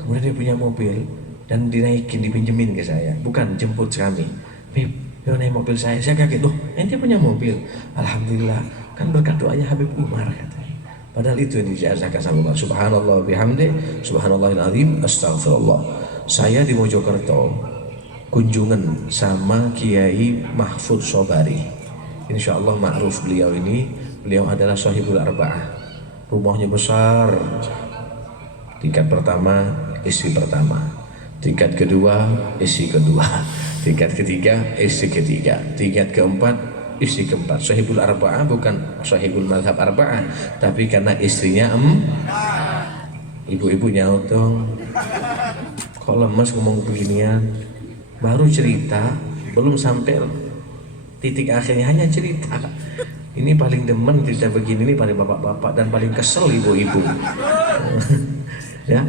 Kemudian dia punya mobil dan dinaikin, dipinjemin ke saya, bukan jemput kami. Bib, yo naik mobil saya kaget, loh ente punya mobil? Alhamdulillah, kan berkat doanya Habib Umar katanya. Padahal itu yang dijazakan sama Allah. Subhanallah bihamdi subhanallahil azim astaghfirullah. Saya di Mojokerto kunjungan sama Kiai Mahfud Sobari, insyaallah ma'ruf beliau ini. Beliau adalah sahibul arba'ah, rumahnya besar, tingkat pertama istri pertama, tingkat kedua istri kedua, tingkat ketiga istri ketiga, tingkat keempat istri keempat. Sahibul arba'ah bukan sahibul mazhab arba'ah, tapi karena istrinya ibu-ibu nyaut dong, kok lemes ngomong beginian. Baru cerita belum sampai titik akhirnya, hanya cerita. Ini paling demen cerita begini, ini paling bapak-bapak dan paling kesel ibu-ibu. Ya,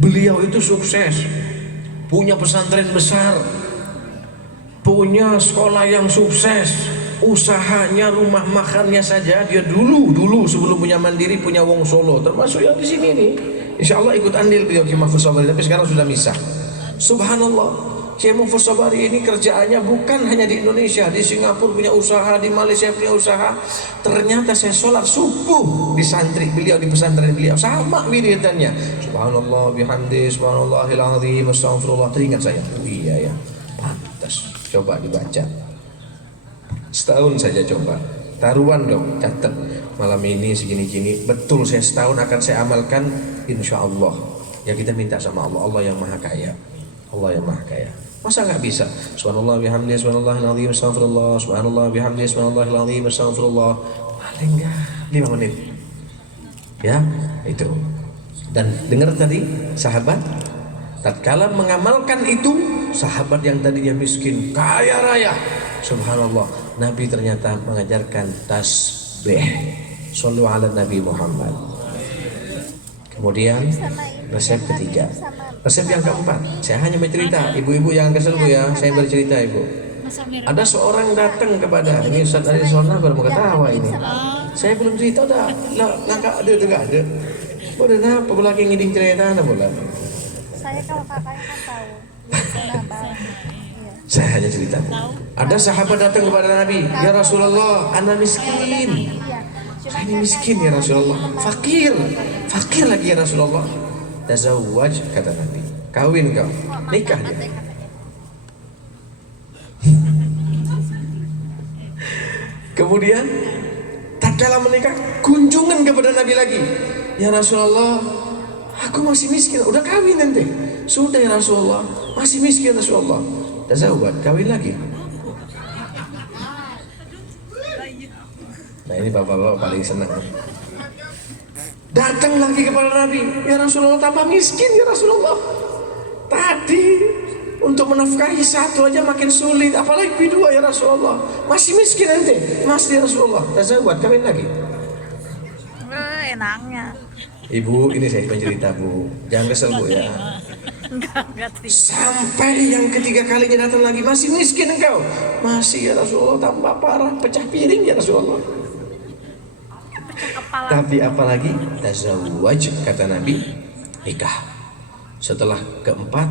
beliau itu sukses, punya pesantren besar, punya sekolah yang sukses, usahanya rumah makannya saja dia dulu sebelum punya Mandiri punya Wong Solo, termasuk yang di sini nih. Insya Allah ikut andil beliau Kiai Mahfuz Sobari, tapi sekarang sudah misah. Subhanallah, Kiai Mahfuz Sobari ini kerjaannya bukan hanya di Indonesia, di Singapura punya usaha, di Malaysia punya usaha. Ternyata saya sholat subuh di santri beliau, di pesantren beliau, sama wiridannya. Subhanallah bihamdi, subhanallahil azim, astagfirullah. Teringat saya, oh iya ya, pantas. Coba dibaca. Setahun saja coba. Taruhan dong, catat. Malam ini segini-gini, betul saya setahun akan saya amalkan, insya Allah. Ya kita minta sama Allah, Allah yang maha kaya, Allah yang maha kaya. Masa nggak bisa? Subhanallah bihamdi, subhanallahil azim, astagfirullah, subhanallah bihamdi, subhanallahil azim, astagfirullah. Paling nggak 5 menit. Ya, itu. Dan dengar tadi sahabat, tatkala mengamalkan itu, sahabat yang tadinya miskin kaya raya, subhanallah, Nabi ternyata mengajarkan tasbih. Shallu ala Nabi Muhammad. Kemudian resep ketiga, resep yang keempat, saya hanya bercerita, ibu-ibu jangan kesel bu ya, saya bercerita ibu. Ada seorang datang kepada ini Ustaz Ari Sona baru mau ketawa ini. Saya belum cerita dah, nggak ada. Boleh apa lagi ngiding cerita anda boleh. Saya kalau kakaknya kan tahu. Saya hanya cerita. Ada sahabat datang kepada Nabi, ya Rasulullah, ana miskin. Saya ini miskin ya Rasulullah, fakir lagi ya Rasulullah. Tazawwaj, kata Nabi, kawin kau, nikah dia. Kemudian tatkala menikah, kunjungan kepada Nabi lagi, ya Rasulullah, aku masih miskin, udah kawin nanti. Sudah ya Rasulullah, masih miskin Rasulullah. Tazawwaj, kawin lagi. Nah ini bapak-bapak paling senang. Datang lagi kepada Nabi, ya Rasulullah, tambah miskin ya Rasulullah. Tadi untuk menafkahi satu aja makin sulit, apalagi kedua ya Rasulullah. Masih miskin ente, masih ya Rasulullah. Tazawwaj, kawin lagi. Enaknya. Ibu, ini saya cerita bu, jangan kesel bu ya. Sampai yang ketiga kalinya datang lagi, masih miskin engkau, masih ya Rasulullah, tambah parah, pecah piring ya Rasulullah. Tapi apalagi tazawwaj, kata Nabi, nikah. Setelah keempat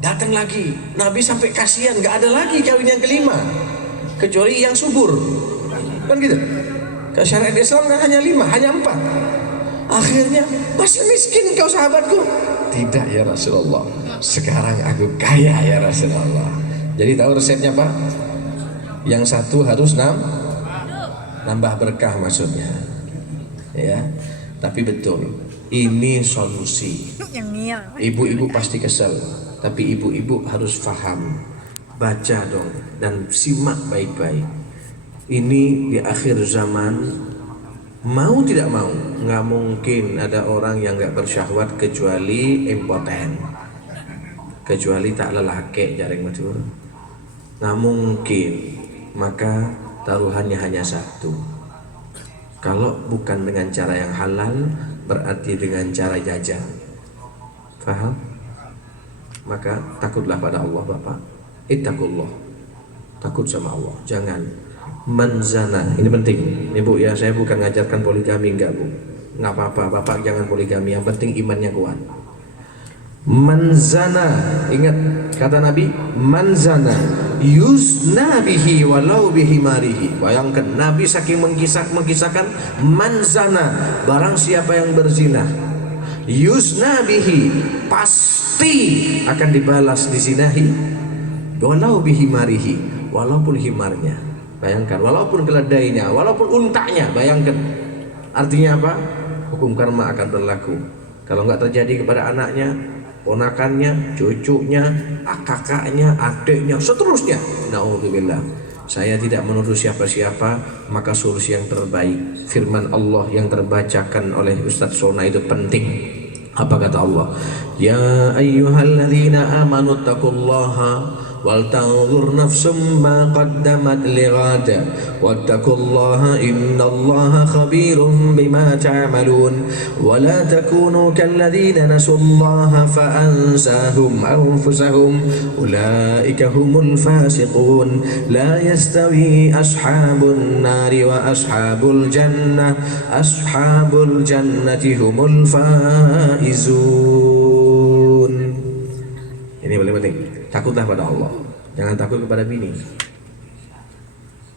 datang lagi Nabi sampai kasihan, nggak ada lagi kawin yang kelima kecuali yang subur, kan gitu. Ke syariat Islam kan hanya 5, hanya 4. Akhirnya, masih miskin kau sahabatku. Tidak ya Rasulullah, sekarang aku kaya ya Rasulullah. Jadi tahu resepnya Pak? Yang satu harus nambah berkah maksudnya. Ya, tapi betul, ini solusi. Ibu-ibu pasti kesel, tapi ibu-ibu harus paham. Baca dong dan simak baik-baik. Ini di akhir zaman, mau tidak mau, nggak mungkin ada orang yang nggak bersyahwat kecuali impoten, kecuali tak lelaki jaring matur, nggak mungkin. Maka taruhannya hanya satu. Kalau bukan dengan cara yang halal, berarti dengan cara jajan. Faham? Maka takutlah pada Allah Bapak. Ittaqullah. Takut sama Allah. Jangan manzana. Ini penting. Ini Bu ya, saya bukan ngajarkan poligami, enggak Bu. Enggak apa-apa, Bapak jangan poligami, yang penting imannya kuat. Manzana, ingat kata Nabi, manzana yusna bihi walau bihi marihi. Bayangkan Nabi saking mengisahkan manzana, barang siapa yang berzina, yusna bihi, pasti akan dibalas dizinahi, walau bihi marihi, walaupun himarnya. Bayangkan, walaupun keledainya, walaupun untanya, bayangkan. Artinya apa? Hukum karma akan berlaku. Kalau nggak terjadi kepada anaknya, ponakannya, cucunya, kakaknya, adiknya, seterusnya. Na'udzubillah. Saya tidak menuduh siapa-siapa, maka solusi yang terbaik, firman Allah yang terbacakan oleh Ustadz Sona itu penting. Apa kata Allah? Ya ayyuhalladzina amanu taqullaha wal tanzur nafsum ma qaddamat lighad wattaqullaha innallaha khabirum bima ta'malun wa la takunu kalladzina nasullaha fa ansahum anfusahum ulaika humul fasiqun la yastawi ashabun nari wa ashabul jannati humul faizun. Ini paling penting. Takutlah pada Allah, jangan takut kepada bini.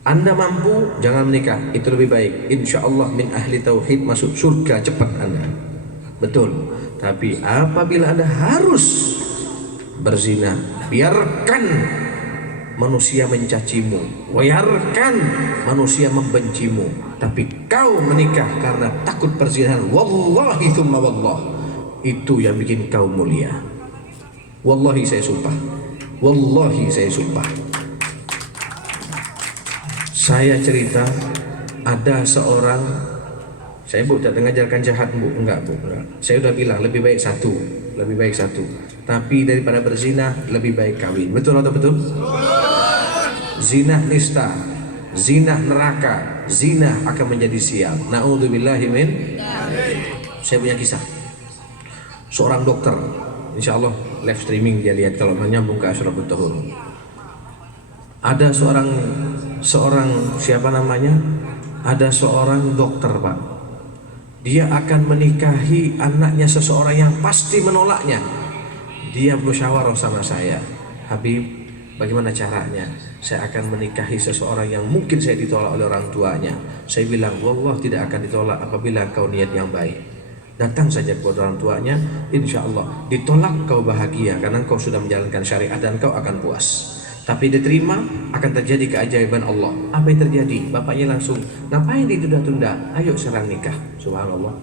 Anda mampu, jangan menikah, itu lebih baik. Insya Allah min ahli tauhid, masuk surga cepat Anda. Betul. Tapi apabila Anda harus berzina, biarkan manusia mencacimu, biarkan manusia membencimu, tapi kau menikah karena takut perzinahan, wallahi thumma wallah, itu yang bikin kau mulia. Wallahi saya sumpah, wallahi saya sumpah. Saya cerita, ada seorang, saya bu tidak mengajarkan jahat bu, enggak bu, enggak. Saya udah bilang lebih baik satu, lebih baik satu. Tapi daripada berzina lebih baik kawin. Betul atau betul? Zina nista, zina neraka, zina akan menjadi sial. Na'udzubillahi min. Saya punya kisah. Seorang dokter, insya Allah live streaming dia lihat kalau menyambung ke Asyrafut Tahur. Ada seorang siapa namanya? Ada seorang dokter pak. Dia akan menikahi anaknya seseorang yang pasti menolaknya. Dia musyawarah sama saya, Habib, bagaimana caranya? Saya akan menikahi seseorang yang mungkin saya ditolak oleh orang tuanya. Saya bilang, wallah tidak akan ditolak apabila kau niat yang baik. Datang saja kepada orang tuanya, insya Allah ditolak kau bahagia karena kau sudah menjalankan syariat dan kau akan puas. Tapi diterima akan terjadi keajaiban Allah. Apa yang terjadi? Bapaknya langsung, ngapain ditunda-tunda? Ayo serang nikah. Subhanallah.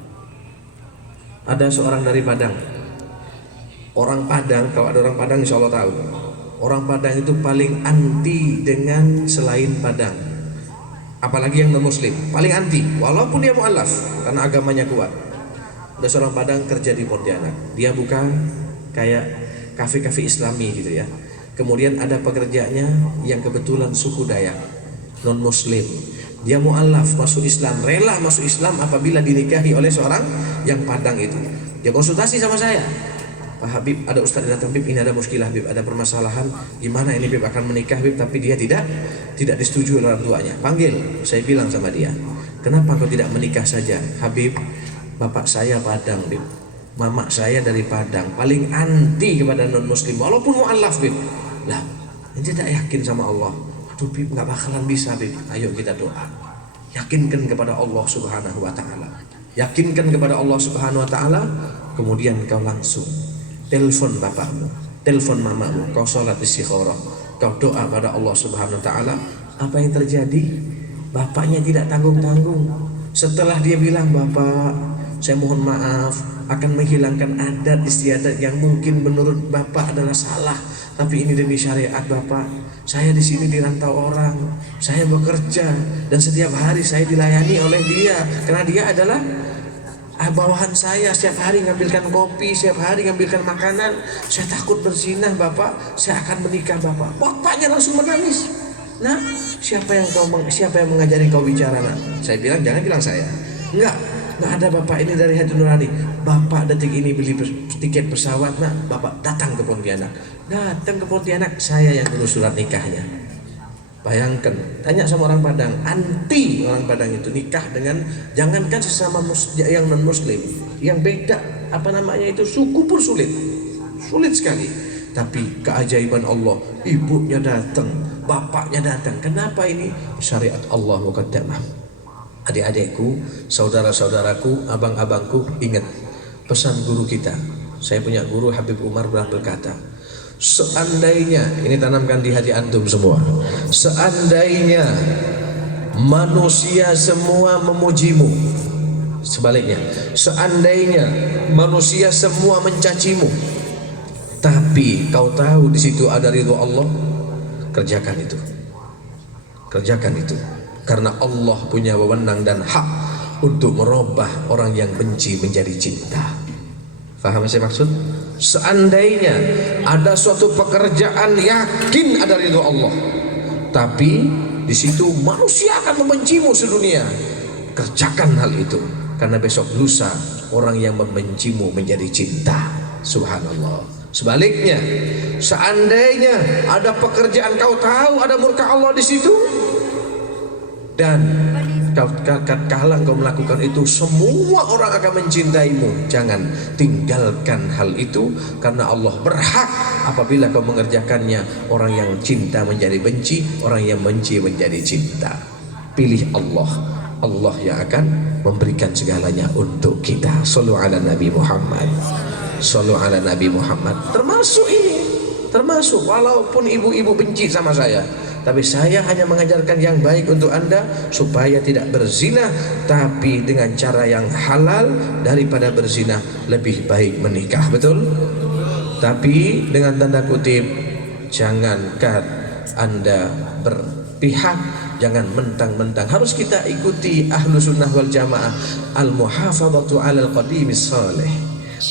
Ada seorang dari Padang. Orang Padang, kalau ada orang Padang insya Allah tahu. Orang Padang itu paling anti dengan selain Padang. Apalagi yang non-muslim, paling anti. Walaupun dia mu'alaf, karena agamanya kuat. Ada seorang Padang kerja di Pontianak. Dia buka kayak kafe-kafe Islami gitu ya. Kemudian ada pekerjanya yang kebetulan suku Dayak, non-muslim. Dia mu'alaf, masuk Islam, rela masuk Islam apabila dinikahi oleh seorang yang Padang itu. Dia konsultasi sama saya. Pak Habib, ada Ustaz datang, Habib, ini ada muskilah, Habib, ada permasalahan, gimana ini Habib akan menikah, Habib, tapi dia tidak disetujui oleh orang tuanya. Panggil, saya bilang sama dia, kenapa kau tidak menikah saja, Habib? Bapak saya Padang, Habib, mama saya dari Padang, paling anti kepada non muslim, walaupun mu'alaf, Habib. Lah, ini tidak yakin sama Allah. Aduh, Habib, nggak bakalan bisa, Habib. Ayo kita doa, yakinkan kepada Allah Subhanahu Wa Taala, yakinkan kepada Allah Subhanahu Wa Taala, kemudian kau langsung telepon bapakmu, telepon mamamu, kau sholat istikharah, kau doa pada Allah Subhanahu Wa Taala. Apa yang terjadi? Bapaknya tidak tanggung-tanggung. Setelah dia bilang, Bapak, saya mohon maaf, akan menghilangkan adat istiadat yang mungkin menurut Bapak adalah salah, tapi ini demi syariat Bapak. Saya di sini dirantau orang, saya bekerja dan setiap hari saya dilayani oleh dia, karena dia adalah bawahan saya, setiap hari ngambilkan kopi, setiap hari ngambilkan makanan. Saya takut berzinah Bapak, saya akan menikah Bapak. Bapaknya langsung menangis. Nah, siapa yang mengajari kau bicara? Nah, saya bilang jangan bilang saya. Enggak ada Bapak, ini dari hati nurani. Bapak detik ini beli tiket pesawat, nah Bapak datang ke Pontianak. Datang ke Pontianak, saya yang tulis surat nikahnya. Bayangkan, tanya sama orang Padang, anti orang Padang itu nikah dengan, jangankan sesama yang non muslim, yang beda apa namanya itu suku pun sulit sekali. Tapi keajaiban Allah, ibunya datang, bapaknya datang. Kenapa ini? Syariat Allah muqaddamah. Adik-adikku, saudara-saudaraku, abang-abangku, ingat pesan guru kita. Saya punya guru Habib Umar pernah berkata, seandainya, ini tanamkan di hati antum semua, seandainya manusia semua memujimu, sebaliknya, seandainya manusia semua mencacimu, tapi kau tahu di situ ada ridho Allah, kerjakan itu, karena Allah punya wewenang dan hak untuk merubah orang yang benci menjadi cinta. Faham saya maksud? Seandainya ada suatu pekerjaan yakin ada ridho Allah, tapi di situ manusia akan membencimu sedunia, kerjakan hal itu, karena besok lusa orang yang membencimu menjadi cinta. Subhanallah. Sebaliknya, seandainya ada pekerjaan kau tahu ada murka Allah di situ, dan kala kau melakukan itu semua orang akan mencintaimu, jangan tinggalkan hal itu, karena Allah berhak apabila kau mengerjakannya. Orang yang cinta menjadi benci, orang yang benci menjadi cinta. Pilih Allah, Allah yang akan memberikan segalanya untuk kita. Shallu ala Nabi Muhammad, shallu ala Nabi Muhammad. Termasuk ini, termasuk walaupun ibu-ibu benci sama saya, tapi saya hanya mengajarkan yang baik untuk Anda supaya tidak berzina, tapi dengan cara yang halal. Daripada berzina lebih baik menikah, betul? Tapi dengan tanda kutip, jangankan Anda berpihak, jangan mentang-mentang. Harus kita ikuti ahlu sunnah wal jamaah, al-muhafadhatu alal qadimis salih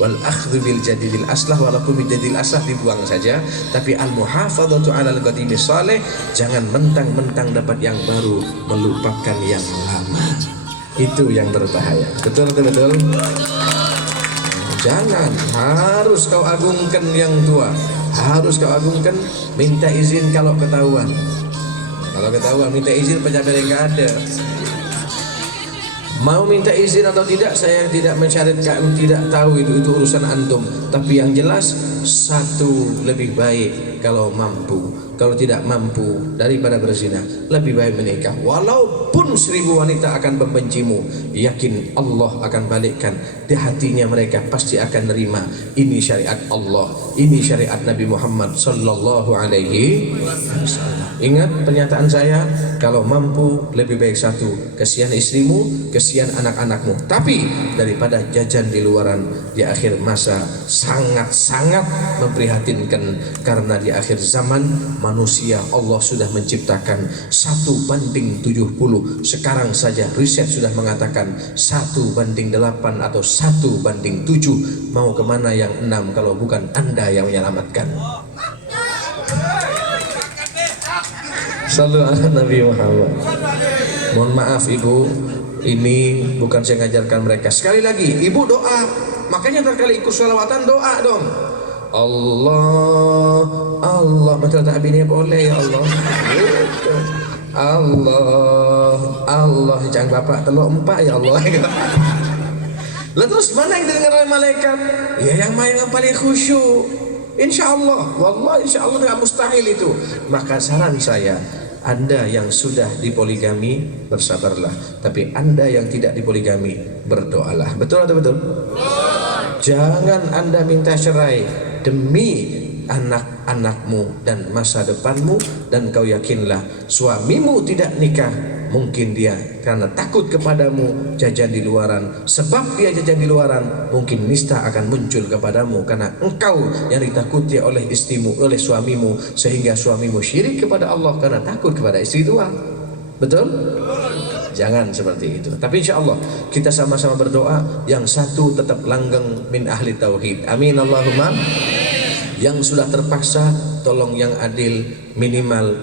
wal akhdhu bil jadidil aslah. Walaupun bil jadidil aslah dibuang saja, tapi al muhafadzatu alal qadimis salih, jangan mentang-mentang dapat yang baru melupakan yang lama. Itu yang berbahaya. Betul betul. Jangan, harus kau agungkan yang tua, harus kau agungkan. Minta izin kalau ketahuan. Kalau ketahuan minta izin, pejabat yang enggak ada. Mau minta izin atau tidak saya tidak mensyaratkan, tidak tahu, itu urusan antum. Tapi yang jelas satu, lebih baik kalau mampu. Kalau tidak mampu, daripada berzina lebih baik menikah. Walaupun 1000 wanita akan membencimu, yakin Allah akan balikkan di hatinya. Mereka pasti akan nerima. Ini syariat Allah, ini syariat Nabi Muhammad sallallahu alaihi wasallam. Ingat pernyataan saya, kalau mampu lebih baik satu, kesian istrimu, kesian anak-anakmu. Tapi daripada jajan di luaran di akhir masa, sangat-sangat memprihatinkan. Karena di akhir zaman manusia Allah sudah menciptakan 1:70. Sekarang saja riset sudah mengatakan 1:8 atau 1:7. Mau kemana yang 6 kalau bukan Anda yang menyelamatkan? Sallu ala Nabi Muhammad. Mohon maaf ibu, ini bukan saya ngajarkan mereka. Sekali lagi, ibu doa. Makanya terkali ikut sholawatan doa dong. Allah, Allah, betul tak bini boleh ya Allah. Allah, Allah, jangan bapak telur 4 ya Allah. Lalu terus mana yang didengar oleh malaikat? Ya yang main yang paling khusyuk. Insya Allah, wallah insya Allah tidak mustahil itu. Maka saran saya, Anda yang sudah dipoligami bersabarlah, tapi Anda yang tidak dipoligami berdoalah. Betul atau betul? Jangan Anda minta cerai demi anak-anakmu dan masa depanmu, dan kau yakinlah suamimu tidak nikah, mungkin dia karena takut kepadamu jajan di luaran. Sebab dia jajan di luaran, mungkin nista akan muncul kepadamu karena engkau yang ditakuti oleh istrimu, oleh suamimu, sehingga suamimu syirik kepada Allah karena takut kepada istri tua. Betul? Jangan seperti itu. Tapi insya Allah kita sama-sama berdoa. Yang satu tetap langgeng min ahli tauhid. Amin Allahumma. Yang sudah terpaksa, tolong yang adil, minimal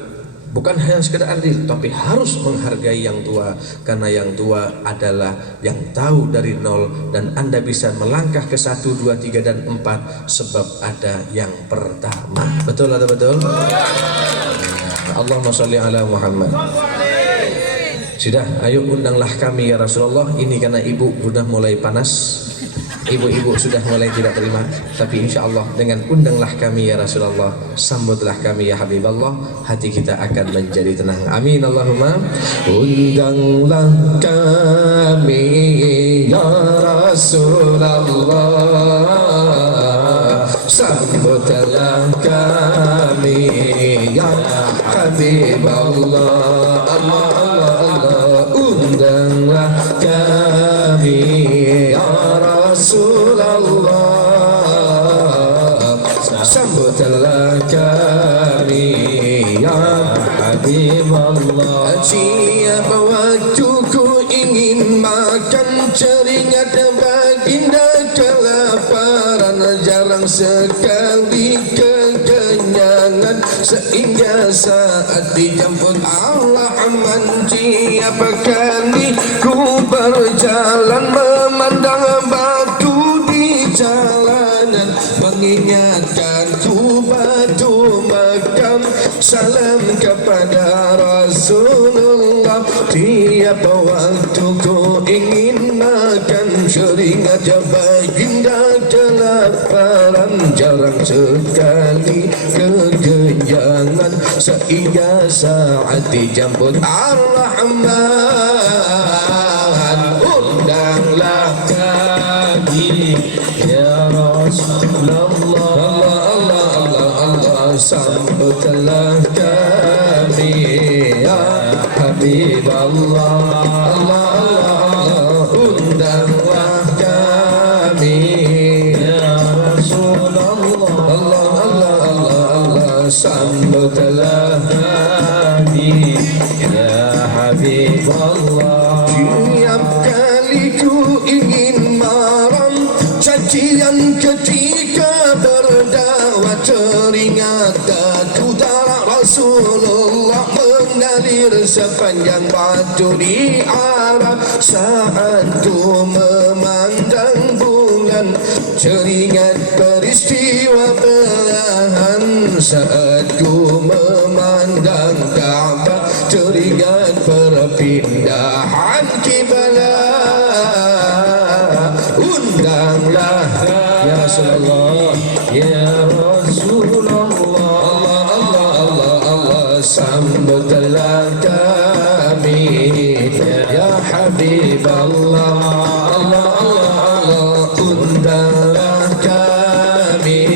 bukan hanya sekedar adil, tapi harus menghargai yang tua, karena yang tua adalah yang tahu dari nol, dan Anda bisa melangkah ke 1, 2, 3 dan 4 sebab ada yang pertama. Betul atau betul? Allahumma sholli ala Muhammad. Sudah, ayo undanglah kami ya Rasulullah. Ini karena ibu sudah mulai panas, ibu-ibu sudah mulai tidak terima, tapi insya Allah dengan undanglah kami ya Rasulullah, sambutlah kami ya Habiballah, hati kita akan menjadi tenang. Amin Allahumma. Undanglah kami ya Rasulullah, sambutlah kami ya Habiballah. Allah Allah Allah. Undanglah kami ya Rasulullah, sambutlah kami ya Habiballah. Siapa waktuku ingin makan, teringat baginda kelaparan, jarang sekali kekenyangan, sehingga saat dijemput Allah aman. Tiap kali ku berjalan memandang batu di jalanan, mengingatkanku batu makam, salam kepada Rasulullah. Tiap waktu ku ingin makan, seringat baginda kelaparan, jarang sekali kekenyangan, sehingga saat dijemput Ar-Rahman. Undanglah kami ya Rasulullah, Allah Allah Allah, sambutlah kami ya Habib Allah, Allah Allah Allah, undanglah kami ya Rasulullah, Allah Allah Allah Allah, sambutlah kami ya Habib Allah. Tiap kali ku ingin maram cacian ketika berdakwah, teringat aku darah Rasulullah mengalir sepanjang batu di Arab. Saat ku memandang bulan, teringat peristiwa belahan. Saat ku memandang Ka'bah, teringat perpindahan kiblat. Undanglah ya Rasulullah, ya Rasulullah, Allah Allah Allah Allah, sambutlah kami ya Habib Allah, Allah Allah Allah, undanglah kami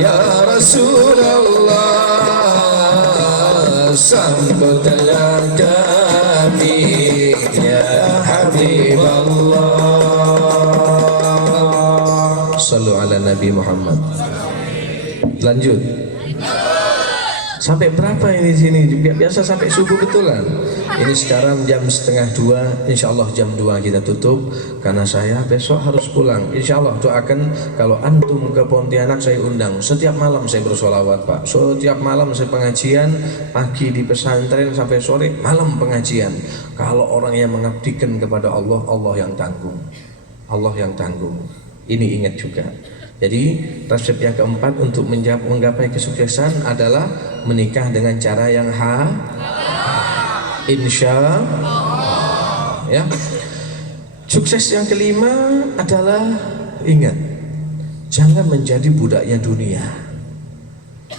ya Rasulullah, sambutlah kami ya Habib Allah. Sallu ala Nabi Muhammad. Lanjut. Sampai berapa ini sini? Biasa sampai subuh betulan. Ini sekarang jam 1:30. Insya Allah jam 2 kita tutup, karena saya besok harus pulang. Insya Allah doakan kalau antum ke Pontianak saya undang. Setiap malam saya bersolawat Pak. Setiap malam saya pengajian, pagi di pesantren sampai sore, malam pengajian. Kalau orang yang mengabdikan kepada Allah, Allah yang tanggung. Allah yang tanggung. Ini ingat juga. Jadi resep yang keempat untuk menggapai kesuksesan adalah menikah dengan cara yang insya Allah. Ya. Sukses yang kelima adalah ingat, jangan menjadi budaknya dunia.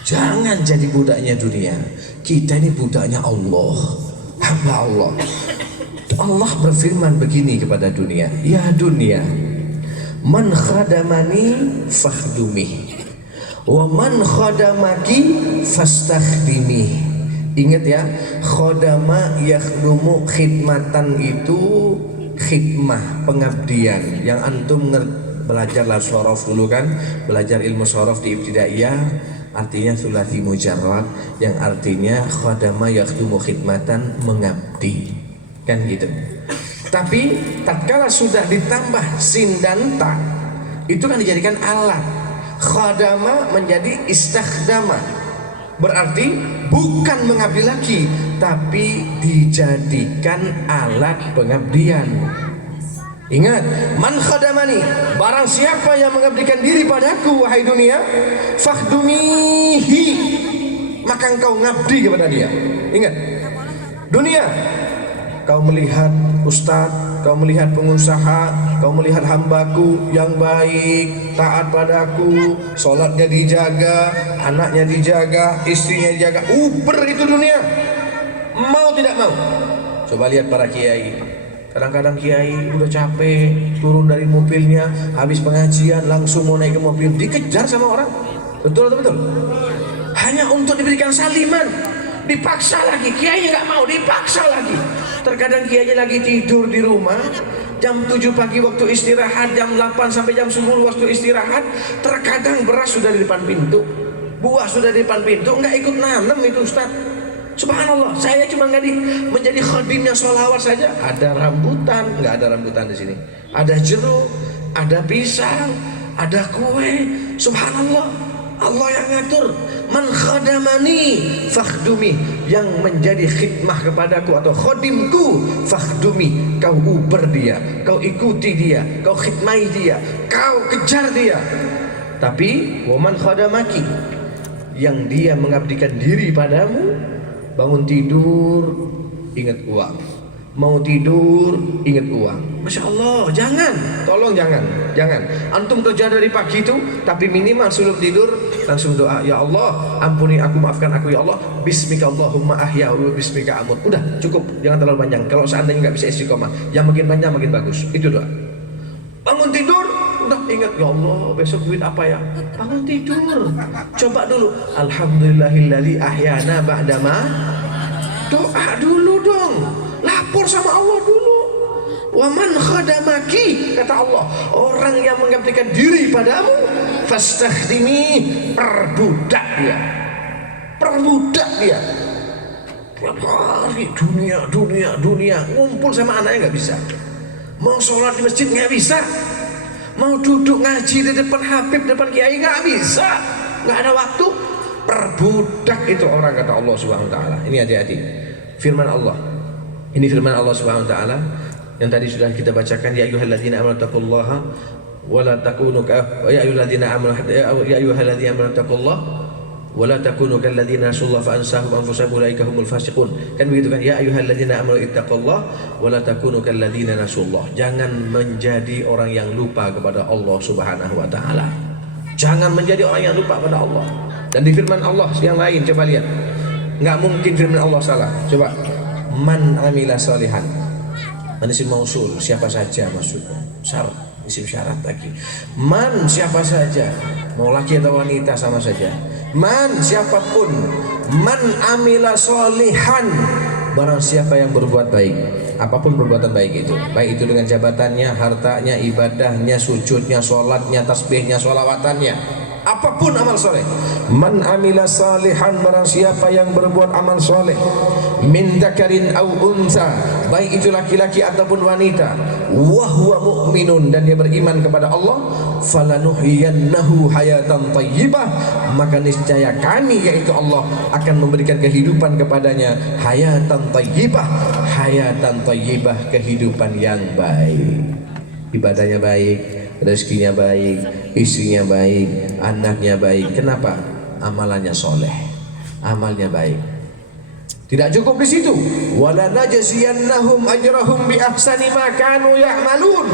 Jangan jadi budaknya dunia. Kita ini budaknya Allah, hamba Allah. Allah berfirman begini kepada dunia, ya dunia, man khadamani fakhdumi wa man khadamaki fastakhdimi. Ingat ya, khadama yakhdumu, khidmatan itu khidmah, pengabdian. Yang antum belajar sorof dulu kan, belajar ilmu sorof di ibtidaiyah, artinya sulasi mujarrad, yang artinya khadama yakhdumu khidmatan, mengabdi, kan gitu. Tapi tatkala sudah ditambah sin dan ta, itu kan dijadikan alat. Khadama menjadi istakhdama, berarti bukan mengabdi lagi, tapi dijadikan alat pengabdian. Ingat, man khadamani, barang siapa yang mengabdikan diri padaku wahai dunia, fakhdumihi, maka engkau ngabdi kepada dia. Ingat, dunia, kau melihat ustadz, kau melihat pengusaha, kau melihat hambaku yang baik, taat padaku, sholatnya dijaga, anaknya dijaga, istrinya dijaga, itu dunia. Mau tidak mau? Coba lihat para kiai. Kadang-kadang kiai udah capek, turun dari mobilnya, habis pengajian langsung mau naik ke mobil, dikejar sama orang. Betul atau betul? Hanya untuk diberikan saliman, dipaksa lagi, kiainya nggak mau, dipaksa lagi. Terkadang kiainya lagi tidur di rumah, jam 7 pagi waktu istirahat, jam 8 sampai jam 10 waktu istirahat. Terkadang beras sudah di depan pintu, buah sudah di depan pintu, nggak ikut nanam itu Ustaz. Subhanallah, saya cuma menjadi khadimnya sholawat saja. Ada rambutan, nggak ada rambutan di sini. Ada jeruk, ada pisang, ada kue, Subhanallah, Allah yang ngatur. Man khadamani fakhdumi, yang menjadi khidmah kepadaku atau khodimku fakhdumi, kau uber dia, kau ikuti dia, kau khidmai dia, kau kejar dia. Tapi waman khadamaki, yang dia mengabdikan diri padamu, bangun tidur ingat uang, mau tidur ingat uang. Masya Allah, jangan, tolong jangan. Antum kerja dari pagi itu, tapi minimal sebelum tidur langsung doa, ya Allah ampuni aku, maafkan aku ya Allah, bismika Allahumma ahya wa bismika amut. Udah cukup, jangan terlalu panjang. Kalau seandainya nggak bisa istiqomah, yang makin panjang makin bagus. Itu doa. Bangun tidur, udah ingat, ya Allah besok duit apa ya. Bangun tidur, coba dulu, alhamdulillahilladzi ahyana ba'dama. Doa dulu dong, lapor sama Allah dulu. Waman khadamaki, kata Allah, orang yang mengabdikan diri padamu, fastakhdimi, perbudak dia. Tiap hari dunia, ngumpul sama anaknya nggak bisa, mau sholat di masjid nggak bisa, mau duduk ngaji di depan habib, depan kiai nggak bisa, nggak ada waktu. Perbudak itu orang, kata Allah Subhanahu Wa Taala. Ini hati-hati, firman Allah. Ini firman Allah Subhanahu Wa Taala yang tadi sudah kita bacakan, ya ayyuhalladzina amanu taqullaha wa la takunu ya ayyuhalladzina amanu taqullaha wa la takunu kalladzina nasullaha fa ansahum anfusahum ulaika humul fasiqun. Kan begitu kan? Ya ayyuhalladzina amanu ittaqullaha wa la takunu kalladzina nasullaha. Jangan menjadi orang yang lupa kepada Allah Subhanahu wa taala. Jangan menjadi orang yang lupa kepada Allah. Dan di firman Allah yang lain, coba lihat. Enggak mungkin firman Allah salah. Coba, man amila salihan. Isim mausul, siapa saja maksudnya. Syarat, isim syarat lagi. Man, siapa saja, mau laki atau wanita sama saja. Man, siapapun. Man amila solihan, barang siapa yang berbuat baik, apapun perbuatan baik itu, baik itu dengan jabatannya, hartanya, ibadahnya, sujudnya, sholatnya, tasbihnya, sholawatannya, apapun amal soleh. Man amila salihan, barang siapa yang berbuat amal soleh, min dzakarin au unsa, baik itu laki-laki ataupun wanita, wa huwa mu'minun, dan dia beriman kepada Allah, falanuhyiyannahu hayatan thayyibah, maka niscaya kami, yaitu Allah, akan memberikan kehidupan kepadanya, hayatan thayyibah, kehidupan yang baik. Ibadahnya baik, rezekinya baik, istrinya baik, anaknya baik. Kenapa? Amalannya soleh, amalnya baik. Tidak cukup di situ. Wala najziyannahum ajrahum bi ahsani ma kanu ya'malun.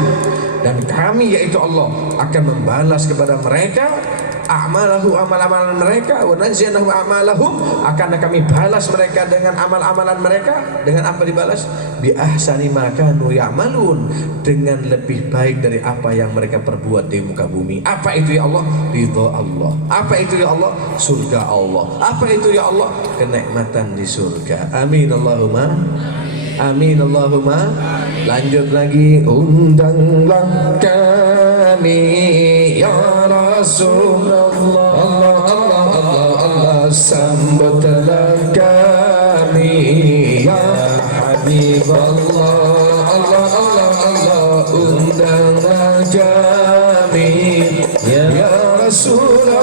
Dan kami, yaitu Allah, akan membalas kepada mereka a'malahu, amal-amalan mereka. Wa najziyannahum a'malahum, akan kami balas mereka dengan amal-amalan mereka. Dengan apa dibalas? Bi ahsani ma kanu ya'malun, dengan lebih baik dari apa yang mereka perbuat di muka bumi. Apa itu ya Allah? Ridha Allah. Apa itu ya Allah? Surga Allah. Apa itu ya Allah? Kenikmatan di surga. Amin Allahumma amin Allahumma. Lanjut lagi. Undanglah kami ya Rasulullah, Allah Allah Allah Allah, sambutlah kami ya Habiballah, Allah Allah Allah, undanglah kami ya Rasulullah,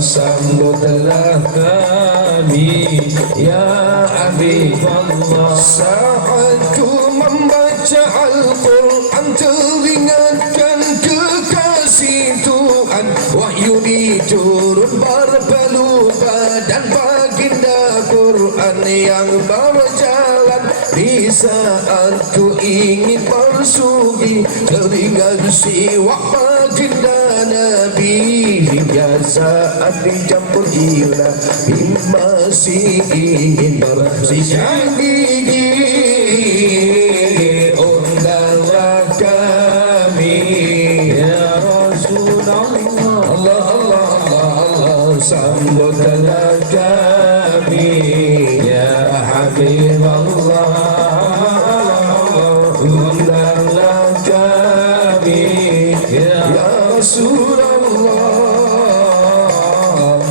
sambutlah kami ya Habiballah. Saat ku membaca Al-Quran, teringatkan kekasih Tuhan, wahyu diturun berpelukan, dan baginda Quran yang berjalan. Di saat ku ingin bersugi, teringat siwak baginda Nabi, hingga saat dicampur hilang, masih ingin bersihkan gigi. Undanglah kami ya Rasulullah, Allah Allah Allah Allah, sambutlah kami ya Habiballah, undanglah kami ya Rasulullah,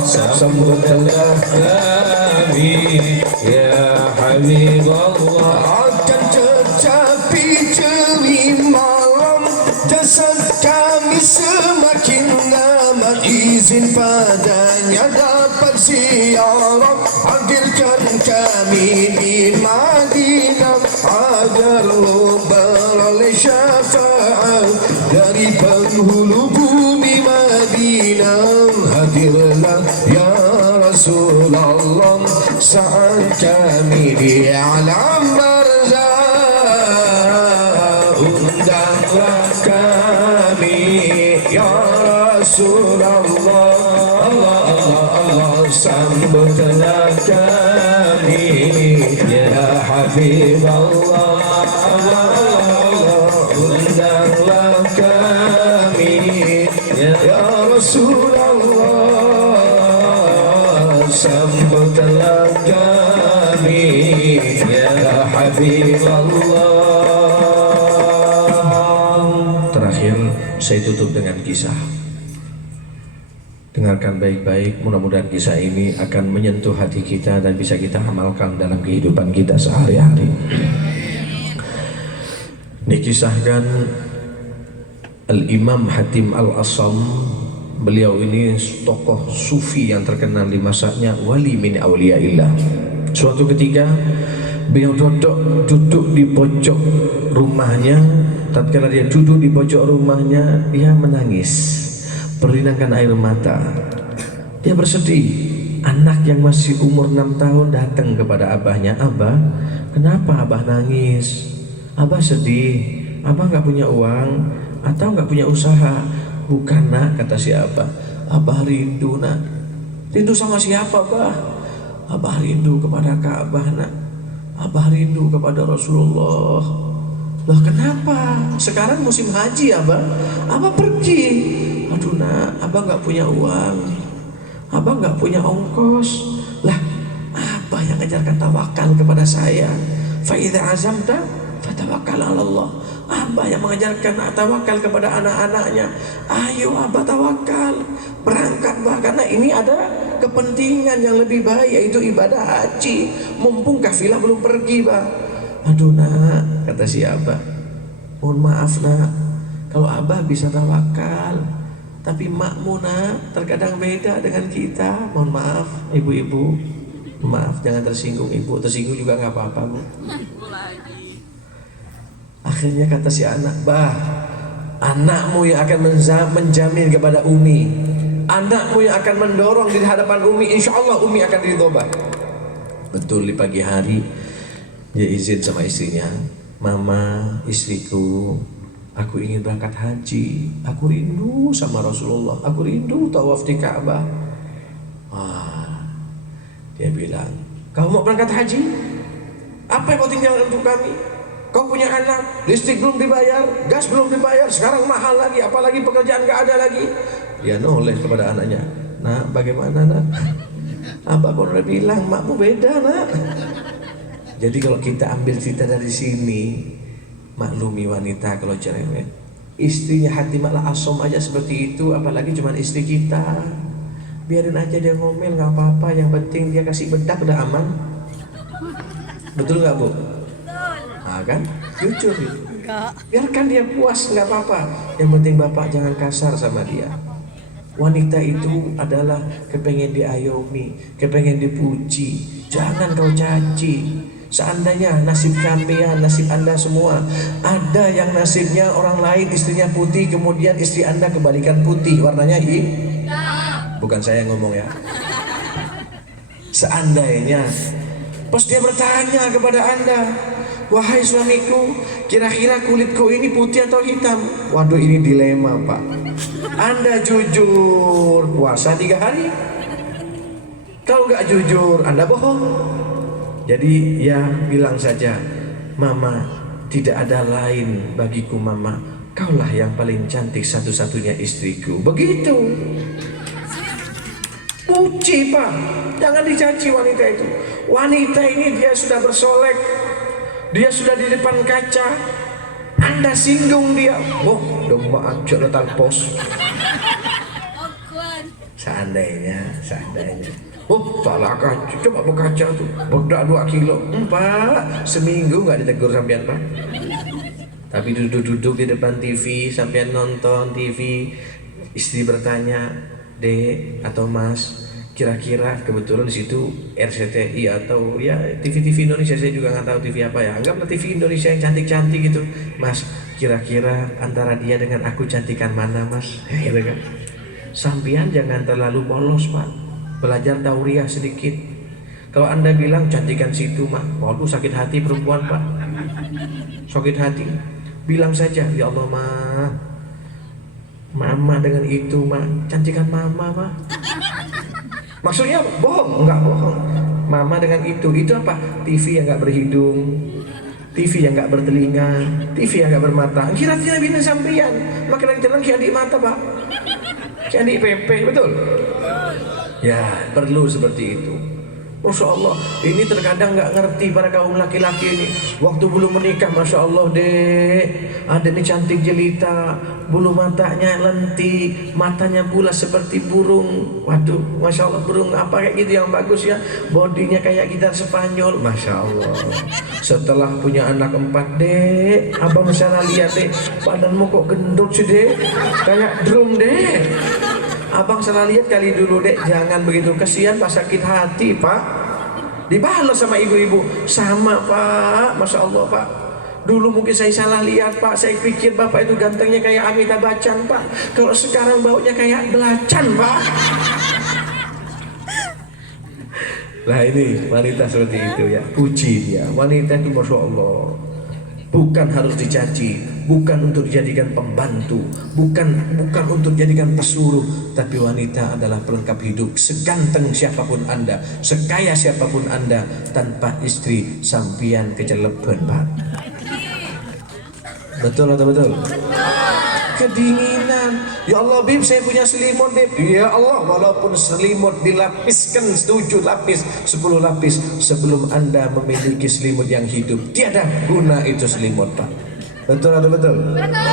sambutlah kami ya Habiballah. Akan tetapi jeli malam, jasad kami semakin lama izin padanya dapat ziarah. Hadirkan kami di Madinah agar lo beroleh syafaat dari penghulu bumi Madinah. Hadirlah ya Rasulullah saat kami di alam barzakh. Undanglah kami ya Rasulullah, sambutlah kami ya Habiballah. Undanglah kami ya Rasulullah, sambutlah kami ya Habiballah. Terakhir saya tutup dengan kisah. Dengarkan baik-baik, mudah-mudahan kisah ini akan menyentuh hati kita dan bisa kita amalkan dalam kehidupan kita sehari-hari. Dikisahkan Al-Imam Hatim Al-Asam, beliau ini tokoh sufi yang terkenal di masanya, wali min awliyaillah. Suatu ketika beliau duduk di pojok rumahnya. Tatkala dia duduk di pojok rumahnya, dia menangis, berinangkan air mata. Dia bersedih. Anak yang masih umur 6 tahun datang kepada abahnya, "Abah, kenapa abah nangis? Abah sedih. Abah gak punya uang atau gak punya usaha?" "Bukan nak," kata si abah. "Abah rindu nak." "Rindu sama siapa, Abah?" "Abah rindu kepada Ka'bah nak. Abah rindu kepada Rasulullah." "Loh kenapa? Sekarang musim haji abah pergi." "Aduh nak, abah gak punya uang, abah gak punya ongkos." "Lah, abah yang ajarkan tawakal kepada saya. Fa idza azamta fatawakkal 'ala Allah." Abah yang mengajarkan tawakal kepada anak-anaknya. Ayo abah tawakal, berangkat bah, karena ini ada kepentingan yang lebih baik, yaitu ibadah haji. Mumpung kafilah belum pergi bah. "Aduh nak," kata si abah, "mohon maaf nak, kalau abah bisa tawakal, tapi makmu nak terkadang beda dengan kita. Mohon maaf ibu-ibu, maaf, jangan tersinggung ibu, tersinggung juga nggak apa-apa bu." Akhirnya kata si anak, "Bah, anakmu yang akan menjamin kepada Umi, anakmu yang akan mendorong di hadapan Umi, insya Allah Umi akan ridho bah." Betul, di pagi hari dia izin sama istrinya, "Mama, istriku, aku ingin berangkat haji. Aku rindu sama Rasulullah. Aku rindu tawaf di Ka'bah." Dia bilang, "Kau mau berangkat haji? Apa yang kau tinggalkan untuk kami? Kau punya anak, listrik belum dibayar, gas belum dibayar, sekarang mahal lagi, apalagi pekerjaan gak ada lagi." Dia noleh kepada anaknya, "Nak, bagaimana nak? Abah kau udah bilang makmu beda nak." Jadi kalau kita ambil cerita dari sini, maklumi wanita kalau cerewet. Istrinya Hatim Al-Asam aja seperti itu, apalagi cuma istri kita. Biarin aja dia ngomel, gak apa-apa, yang penting dia kasih bedak udah aman. Betul gak bu? Nah kan, jujur gitu. Biarkan dia puas, gak apa-apa. Yang penting bapak jangan kasar sama dia. Wanita itu adalah kepengen diayomi, kepengen dipuji. Jangan kau caci. Seandainya nasib kalian, nasib anda semua, ada yang nasibnya orang lain istrinya putih, kemudian istri anda kebalikan putih, warnanya hitam. Bukan saya yang ngomong ya. Seandainya, pas dia bertanya kepada anda, "Wahai suamiku, kira-kira kulitku ini putih atau hitam?" Waduh, ini dilema pak. Anda jujur puasa 3 hari, kalau nggak jujur anda bohong. Jadi ya bilang saja, "Mama, tidak ada lain bagiku mama, kaulah yang paling cantik satu-satunya istriku." Begitu. Puji pak, jangan dicaci wanita itu. Wanita ini dia sudah bersolek, dia sudah di depan kaca, anda singgung dia, "Oh, dong maaf, datang pos." Seandainya. "Oh, salah kaca, coba berkaca tuh, bedak 2 kilo." "Pak, seminggu nggak ditegur sampean pak." Tapi duduk-duduk di depan TV sampai nonton TV, istri bertanya, Dek atau Mas, kira-kira kebetulan di situ RCTI atau ya TV-TV Indonesia, saya juga nggak tahu TV apa ya, anggaplah TV Indonesia yang cantik-cantik gitu. Mas, kira-kira antara dia dengan aku cantikan mana Mas? Gitu kan. Sampian jangan terlalu polos Pak, belajar tauriah sedikit. Kalau Anda bilang cantikan situ mah, waduh sakit hati perempuan Pak, sakit hati. Bilang saja, ya Allah Mama dengan itu mah, cantikan Mama mah. Maksudnya bohong? Enggak bohong. Mama dengan itu apa? TV yang enggak berhidung, TV yang enggak bertelinga, TV yang enggak bermata. Kira-kira bina sampean, makin jalan ki adik mata Pak, ki adik pepe, betul? Ya perlu seperti itu. Masya Allah, ini terkadang nggak ngerti para kaum laki-laki ini. Waktu belum menikah, Masya Allah Dek, ada nih cantik jelita, bulu matanya lentik, matanya pula seperti burung. Waduh, Masya Allah, burung apa kayak gitu yang bagus ya, bodinya kayak gitar Spanyol, Masya Allah. Setelah punya anak 4 Dek, abang salah lihat Dek, badanmu kok gendut sih Dek, kayak drum Dek. Abang salah lihat kali dulu Dek, jangan begitu, kesian Pak, sakit hati Pak. Dibalas sama ibu-ibu, sama Pak, Masya Allah Pak. Dulu mungkin saya salah lihat Pak, saya pikir Bapak itu gantengnya kayak Amitabh Bachchan Pak. Kalau sekarang baunya kayak belacan Pak. Nah ini wanita seperti itu ya, puji dia. Wanita itu Masya Allah, bukan harus dicaci, bukan untuk dijadikan pembantu, bukan untuk dijadikan pesuruh, tapi wanita adalah pelengkap hidup. Seganteng siapapun Anda, sekaya siapapun Anda, tanpa istri sampian kecelepan Pak. Betul atau betul? Kedinginan. Ya Allah Bib, saya punya selimut Bib. Ya Allah, walaupun selimut dilapiskan 7 lapis, 10 lapis, sebelum Anda memiliki selimut yang hidup, tiada guna itu selimut Pak. Betul atau betul? Betul.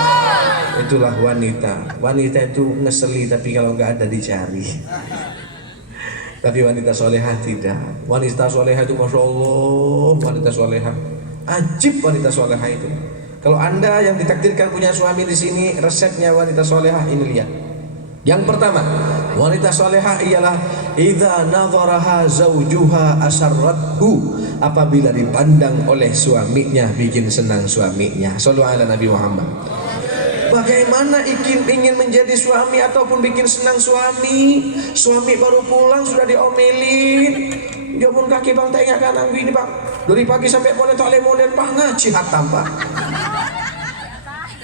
Itulah wanita. Wanita itu ngeseli, tapi kalau nggak ada dicari. Tapi wanita solehah tidak. Wanita solehah itu Masya Allah, wanita solehah. Ajib wanita solehah itu. Kalau Anda yang ditakdirkan punya suami di sini, resepnya wanita solehah ini lihat. Yang pertama, wanita solehah ialah idza nadharaha zaujuha asarrathu, apabila dipandang oleh suaminya bikin senang suaminya. Shallu ala Nabi Muhammad. Bagaimana ingin menjadi suami ataupun bikin senang suami? Suami baru pulang sudah diomelin. Dia pun kaki bang tak ingat kanan ini bang. Dari pagi sampai monet Pak, ngaji hatam Pak.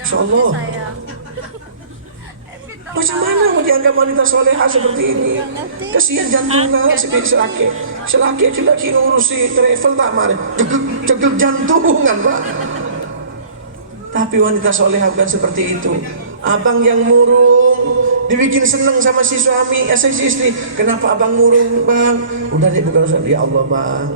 Masya Allah. Macam mana mau dianggap wanita solehah seperti ini? Kasihan jantungnya selaki laki ngurusi travel tak marah, cegel jantungan Pak. Tapi wanita solehah bukan seperti itu. Abang yang murung dibikin seneng sama si suami, si istri. Kenapa abang murung bang? Udah deh bukan usaha. Ya Allah bang,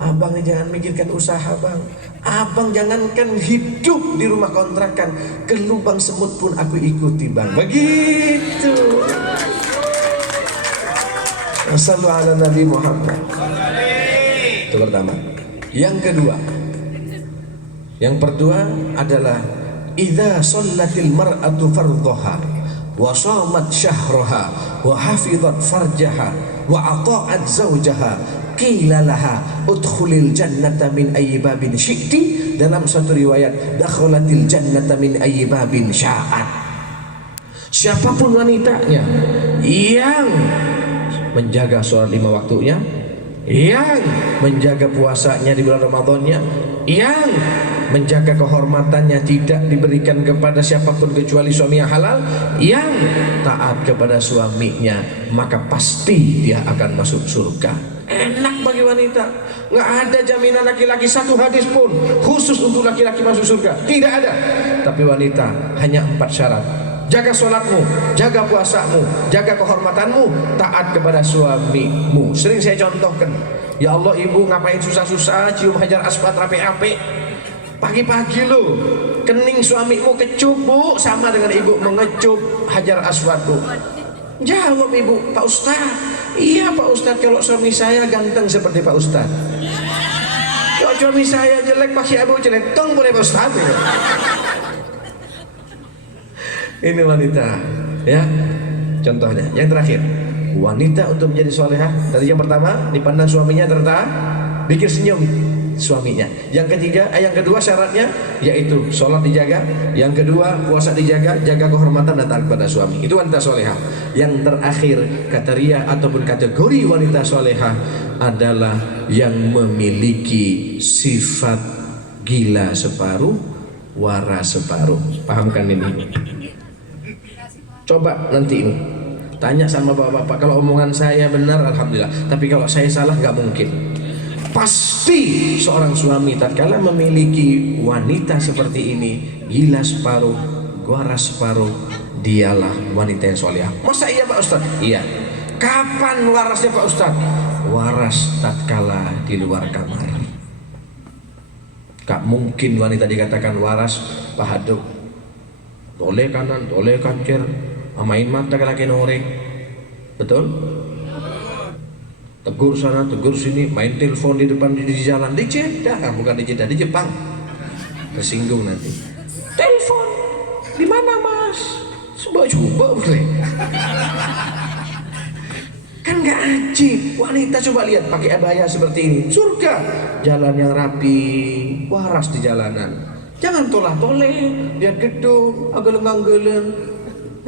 abang jangan mikirkan usaha bang. Abang jangankan hidup di rumah kontrakan, ke lubang semut pun aku ikuti bang. Begitu. Sallu ala Nabi Muhammad. Itu pertama. Yang kedua adalah idza shallatil mar'atu fardhaha wa shamat syahraha wa hafizat farjaha wa ata'at zawjaha qila laha udkhulil jannata min ayyi babin syi'ti. Dalam satu riwayat dakhalatil jannata min ayyi babin sya'at. Siapapun wanitanya yang menjaga sholat 5 waktunya, yang menjaga puasanya di bulan Ramadannya, yang menjaga kehormatannya tidak diberikan kepada siapapun kecuali suami yang halal, yang taat kepada suaminya, maka pasti dia akan masuk surga. Enak bagi wanita. Nggak ada jaminan laki-laki satu hadis pun khusus untuk laki-laki masuk surga, tidak ada. Tapi wanita hanya 4 syarat: jaga sholatmu, jaga puasamu, jaga kehormatanmu, taat kepada suamimu. Sering saya contohkan, ya Allah ibu ngapain susah-susah cium hajar aswad rapi-rapi? Pagi-pagi lo kening suamimu kecup bu, sama dengan ibu mengecup hajar aswad bu. Jawab ibu, Pak Ustaz. Iya Pak Ustaz, kalau suami saya ganteng seperti Pak Ustaz. Kalau suami saya jelek pakai abu celetong boleh Pak Ustaz? Ini wanita, ya. Contohnya, yang terakhir, wanita untuk menjadi solehah. Tadi yang pertama, dipandang suaminya ternyata bikin senyum suaminya. Yang kedua syaratnya yaitu sholat dijaga. Yang kedua puasa dijaga, jaga kehormatan dan taat kepada suami. Itu wanita solehah. Yang terakhir kriteria ataupun kategori wanita solehah adalah yang memiliki sifat gila separuh, waras separuh. Pahamkan ini. Coba nanti ini tanya sama bapak-bapak, kalau omongan saya benar alhamdulillah, tapi kalau saya salah nggak mungkin. Pasti seorang suami tatkala memiliki wanita seperti ini, gila separuh, waras separuh, dialah wanita yang solehah. Masa iya Pak Ustaz? Iya. Kapan warasnya Pak Ustaz? Waras tatkala di luar kamar. Gak mungkin wanita dikatakan waras Pak Haduk. Toleh kanan, toleh kancir, main mata ke laki noreng. Betul? Tegur sana, tegur sini, main telepon di depan di jalan, di Jeddah, bukan di Jeddah, di Jepang. Tersinggung nanti. Telepon, di mana Mas? Coba boleh. Kan nggak ajib. Wanita coba lihat pakai abaya seperti ini, surga. Jalan yang rapi, waras di jalanan. Jangan toleh, lihat gedung, ageleng-ageleng.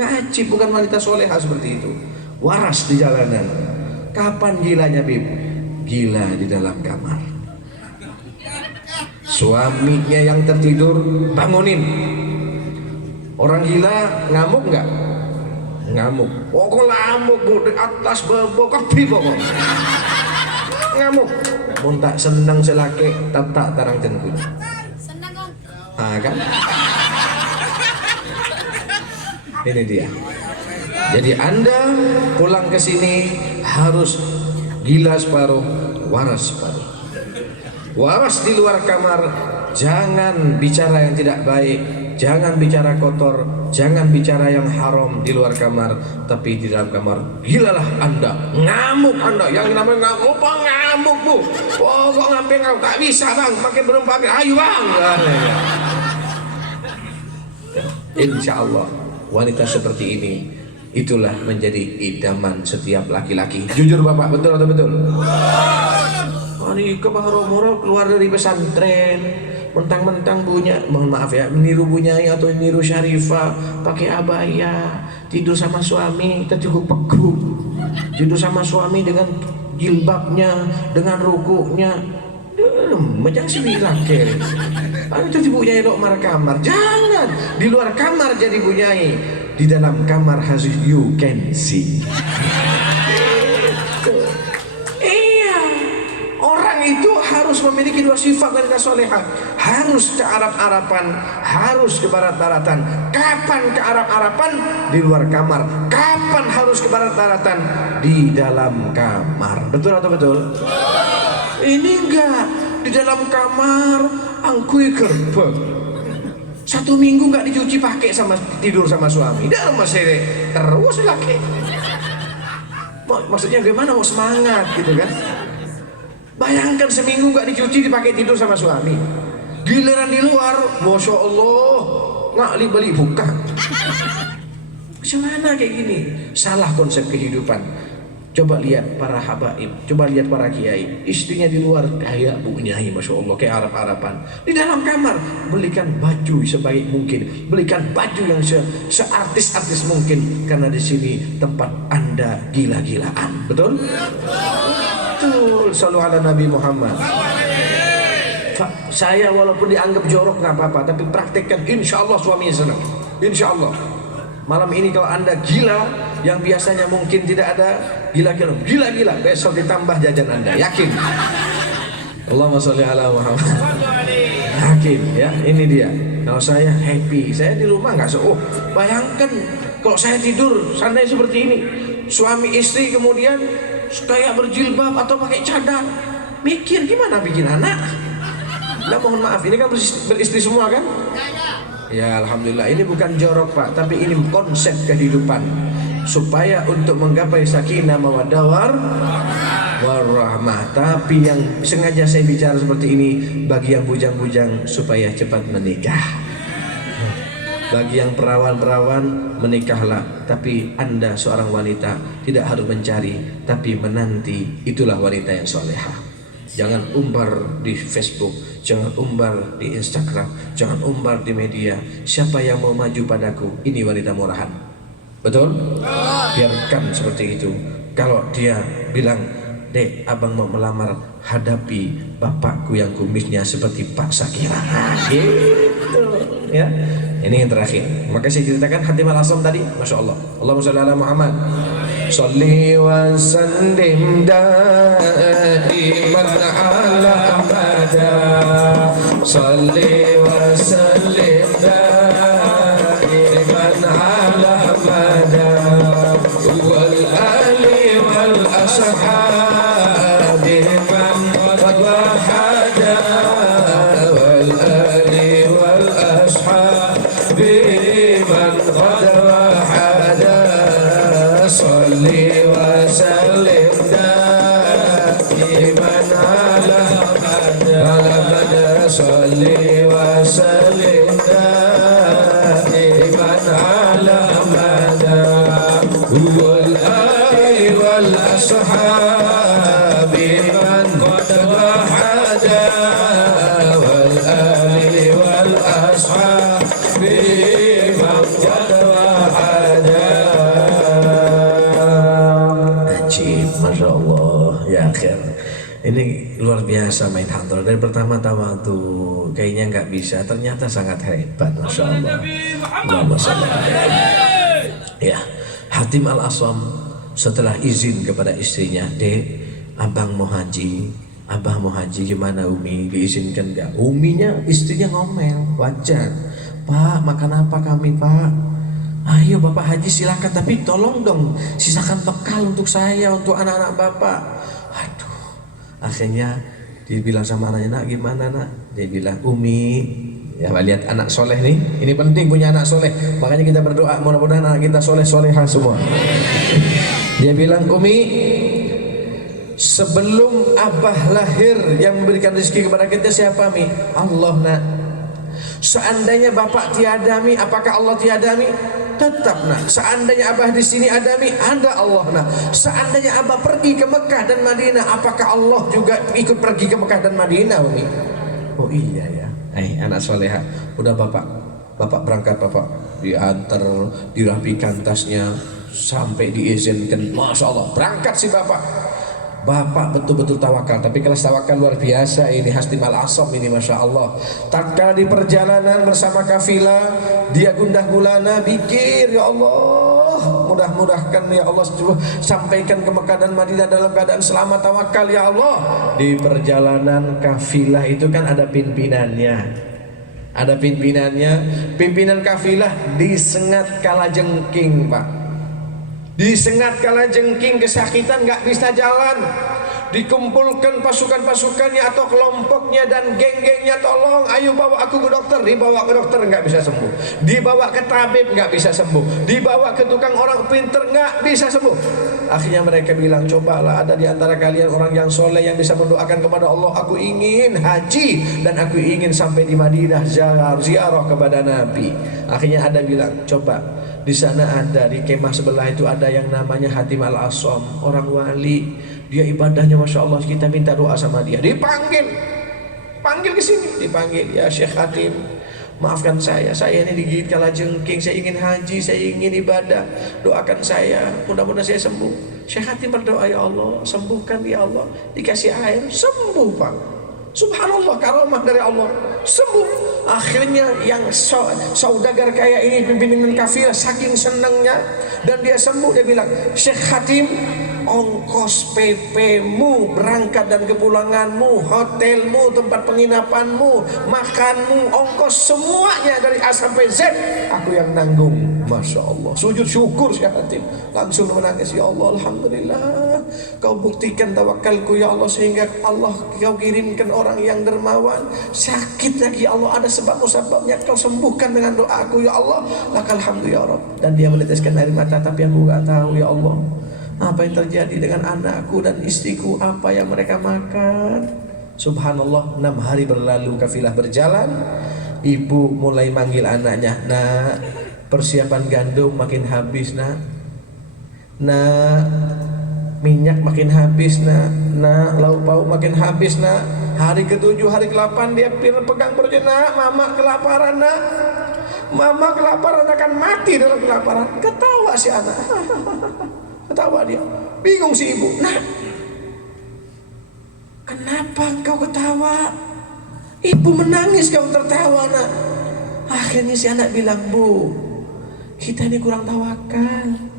Nggak ajib, bukan wanita solehah seperti itu. Waras di jalanan. Kapan gilanya Bib? Gila di dalam kamar. Suaminya yang tertidur bangunin. Orang gila ngamuk nggak? Ngamuk. Pokok ngamuk di atas bebok kopi pokok. Ngamuk. Muntak senang selake tak tarang jengkul. Senang Om. Ah kan? Ini dia. Jadi Anda pulang ke sini harus gila separuh, waras separuh. Waras di luar kamar, jangan bicara yang tidak baik, jangan bicara kotor, jangan bicara yang haram di luar kamar, tapi di dalam kamar gilalah Anda, ngamuk Anda. Yang namanya ngamuk, apa ngamuk Bu? Pokok ngapain ngamuk? Tak bisa Bang, pakai belum pakai, ayo Bang. Insya Allah wanita seperti ini itulah menjadi idaman setiap laki-laki. Jujur Bapak, betul atau betul? Ini kemahro-moro keluar dari pesantren, mentang-mentang punya, mohon maaf ya, meniru Bunyai atau meniru Syarifah, pakai abaya, tidur sama suami, tercukup pegu, tidur sama suami dengan jilbabnya, dengan rukuknya, macam si laki. Itu di Bunyai lo mar kamar, jangan di luar kamar jadi Bunyai. Di dalam kamar harus you can see. Iya, orang itu harus memiliki dua sifat dan kesolehan. Harus ke Arab-Araban, harus ke Barat-Baratan. Kapan ke Arab-Araban? Di luar kamar. Kapan harus ke Barat-Baratan? Di dalam kamar. Betul atau betul? Ini enggak di dalam kamar, angkui gerbek. 1 minggu nggak dicuci pakai sama tidur sama suami, dalam masih terus laki. Maksudnya gimana? Mau semangat gitu kan? Bayangkan seminggu nggak dicuci dipakai tidur sama suami. Giliran di luar, masya Allah, nggak beli buka. Macam mana kayak gini? Salah konsep kehidupan. Coba lihat para habaib, coba lihat para kiai, istrinya di luar kayak Bunyai, masya Allah, kayak Arab-Araban. Di dalam kamar belikan baju sebaik mungkin, belikan baju yang seartis-artis mungkin, karena di sini tempat Anda gila-gilaan, betul? Betul. Shallu ala Nabi Muhammad. Saya walaupun dianggap jorok nggak apa-apa, tapi praktekkan, insya Allah suaminya senang, insya Allah. Malam ini kalau Anda gila, yang biasanya mungkin tidak ada, gila-gila, besok ditambah jajan Anda, yakin. Allahumma sholli ala Muhammad. Yakin ya, ini dia. Kalau saya happy, saya di rumah nggak bayangkan kalau saya tidur santai seperti ini, suami istri kemudian kayak berjilbab atau pakai cadar, mikir gimana bikin anak. Nah mohon maaf, ini kan beristri semua kan? Ya alhamdulillah, ini bukan jorok Pak, tapi ini konsep kehidupan supaya untuk menggapai sakinah mawaddah warahmah. warahmah. Tapi yang sengaja saya bicara seperti ini bagi yang bujang-bujang supaya cepat menikah. Bagi yang perawan-perawan, menikahlah. Tapi Anda seorang wanita tidak harus mencari, tapi menanti. Itulah wanita yang solehah. Jangan umbar di Facebook, jangan umbar di Instagram, jangan umbar di media. Siapa yang mau maju padaku, ini wanita murahan. Betul? Biarkan seperti itu. Kalau dia bilang, Dek, abang mau melamar, hadapi bapakku yang kumisnya seperti Pak Sakira. Gitu. Ya. Ini yang terakhir. Maka saya ceritakan Hatim Al-Asam tadi, Masya Allah. Allahumma sholli ala Muhammad. Sholli wa sallim daiman ala abada. Sholli wa sallim daiman ala abada. Wal ali wal ashabi man qad wahada. Wal ali wal ashabi man qad wahada. Sholli wa sallim daiman ala abada. Sholli wa sallim daiman ala abada. Wal ali wal ashabi man qad wahada. Wal ali wal ashabi man qad wahada. Ajib, Masya Allah. Ya akhir, ini luar biasa main hadroh. Dari pertama-tama tuh kayaknya nggak bisa, ternyata sangat hebat, Masya Allah. Allahumma sholli alaihi. Ya, Hatim Al-Asam setelah izin kepada istrinya, Dek, abang mau haji. Abah mau haji, gimana Umi? Diizinkan gak? Uminya, istrinya ngomel, wajar. Pak, makan apa kami, Pak? Ayo Bapak haji silakan, tapi tolong dong sisakan bekal untuk saya, untuk anak-anak Bapak. Aduh, akhirnya dibilang sama anaknya, Nak gimana nak? Dia bilang, Umi, ya lihat anak soleh nih, ini penting punya anak soleh. Makanya kita berdoa mudah-mudahan anak kita soleh-solehah semua. Dia bilang, Umi, sebelum Abah lahir yang memberikan rezeki kepada kita siapa Mi? Allah nak. Seandainya Bapak tiada Mi, apakah Allah tiada Mi? Tetap nak. Seandainya Abah di sini ada Mi, ada Allah nak. Seandainya Abah pergi ke Mekah dan Madinah, apakah Allah juga ikut pergi ke Mekah dan Madinah Umi? Oh iya ya. Anak soleha. Udah Bapak berangkat, Bapak diantar, dirapikan tasnya sampai diizinkan. Masya Allah, berangkat si Bapak. Bapak betul-betul tawakal, tapi kelas tawakal luar biasa ini Hatim Al-Asam ini, Masya Allah. Tatkala di perjalanan bersama kafilah, dia gundah gulana, pikir, ya Allah, mudah-mudahkan ya Allah sampaikan ke Mekah dan Madinah dalam keadaan selamat, tawakal ya Allah. Di perjalanan kafilah itu kan ada pimpinannya. Ada pimpinannya, pimpinan kafilah disengat kalajengking, Pak. Disengat kalajengking, kesakitan, nggak bisa jalan. Dikumpulkan pasukan-pasukannya atau kelompoknya dan geng-gengnya, tolong ayo bawa aku ke dokter. Dibawa ke dokter nggak bisa sembuh. Dibawa ke tabib nggak bisa sembuh. Dibawa ke tukang orang pinter nggak bisa sembuh. Akhirnya mereka bilang, cobalah ada di antara kalian orang yang soleh yang bisa mendoakan kepada Allah, aku ingin haji dan aku ingin sampai di Madinah ziarah kepada Nabi. Akhirnya ada bilang, coba di sana ada, di kemah sebelah itu ada yang namanya Hatim Al-Asam, orang wali. Dia ibadahnya Masya Allah, kita minta doa sama dia. Dipanggil ke sini, dipanggil, ya Syekh Hatim, maafkan saya ini digigit kalajengking, saya ingin haji, saya ingin ibadah, doakan saya, mudah-mudahan saya sembuh. Syekh Hatim berdoa, ya Allah, sembuhkan ya Allah. Dikasih air, sembuh Pak. Subhanallah, karamah dari Allah, sembuh. Akhirnya yang saudagar kaya ini, pimpinan kafilah, saking senangnya dan dia sembuh, dia bilang, Syekh Hatim, ongkos PP-mu berangkat dan kepulanganmu, hotelmu, tempat penginapanmu, makanmu, ongkos semuanya dari A sampai Z aku yang nanggung. Masya Allah, sujud syukur Syekh Hatim, langsung menangis, ya Allah, alhamdulillah kau buktikan tawakalku ya Allah, sehingga Allah kau kirimkan orang yang dermawan. Sakit lagi ya Allah, ada sebab-sebabnya, kau sembuhkan dengan doaku ya Allah, lakal hamdu ya Rabb. Dan dia meneteskan air mata, tapi aku gak tahu ya Allah, Apa yang terjadi dengan anakku dan istriku? Apa yang mereka makan? Subhanallah, 6 hari berlalu, kafilah berjalan. Ibu mulai manggil anaknya, nak, persiapan gandum makin habis, nak. Nak, minyak makin habis, nak. Nak, lauk pauk makin habis, nak. Hari ke-7, hari ke-8 dia pegang perutnya, nak, mama kelaparan, nak. Mama kelaparan, akan mati dalam kelaparan. Ketawa si anak. Ketawa dia. Bingung si ibu. Nah, kenapa engkau ketawa? Ibu menangis, kau tertawa, nak. Akhirnya si anak bilang, Bu, kita ini kurang tawakal.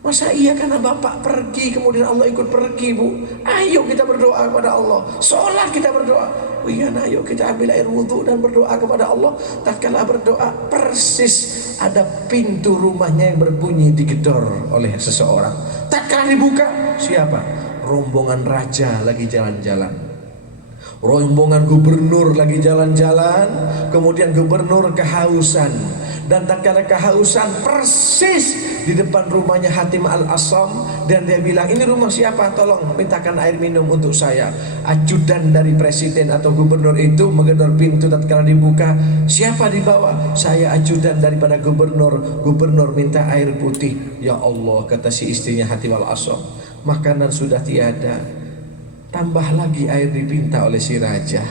Masa iya karena bapak pergi kemudian Allah ikut pergi, Bu? Ayo kita berdoa kepada Allah. Sholat kita berdoa. Oh iya, ayo kita ambil air wudhu dan berdoa kepada Allah. Tatkala berdoa, persis ada pintu rumahnya yang berbunyi digedor oleh seseorang. Tatkala dibuka, siapa? Rombongan raja lagi jalan-jalan. Rombongan gubernur lagi jalan-jalan. Kemudian gubernur kehausan. Dan tatkala kehausan, persis di depan rumahnya Hatim Al-Asam. Dan dia bilang, ini rumah siapa? Tolong mintakan air minum untuk saya. Ajudan dari presiden atau gubernur itu menggedor pintu. Tatkala dibuka, siapa di bawah? Saya ajudan daripada gubernur. Gubernur minta air putih. Ya Allah, kata si istrinya Hatim Al-Asam, makanan sudah tiada, tambah lagi air dipinta oleh si raja.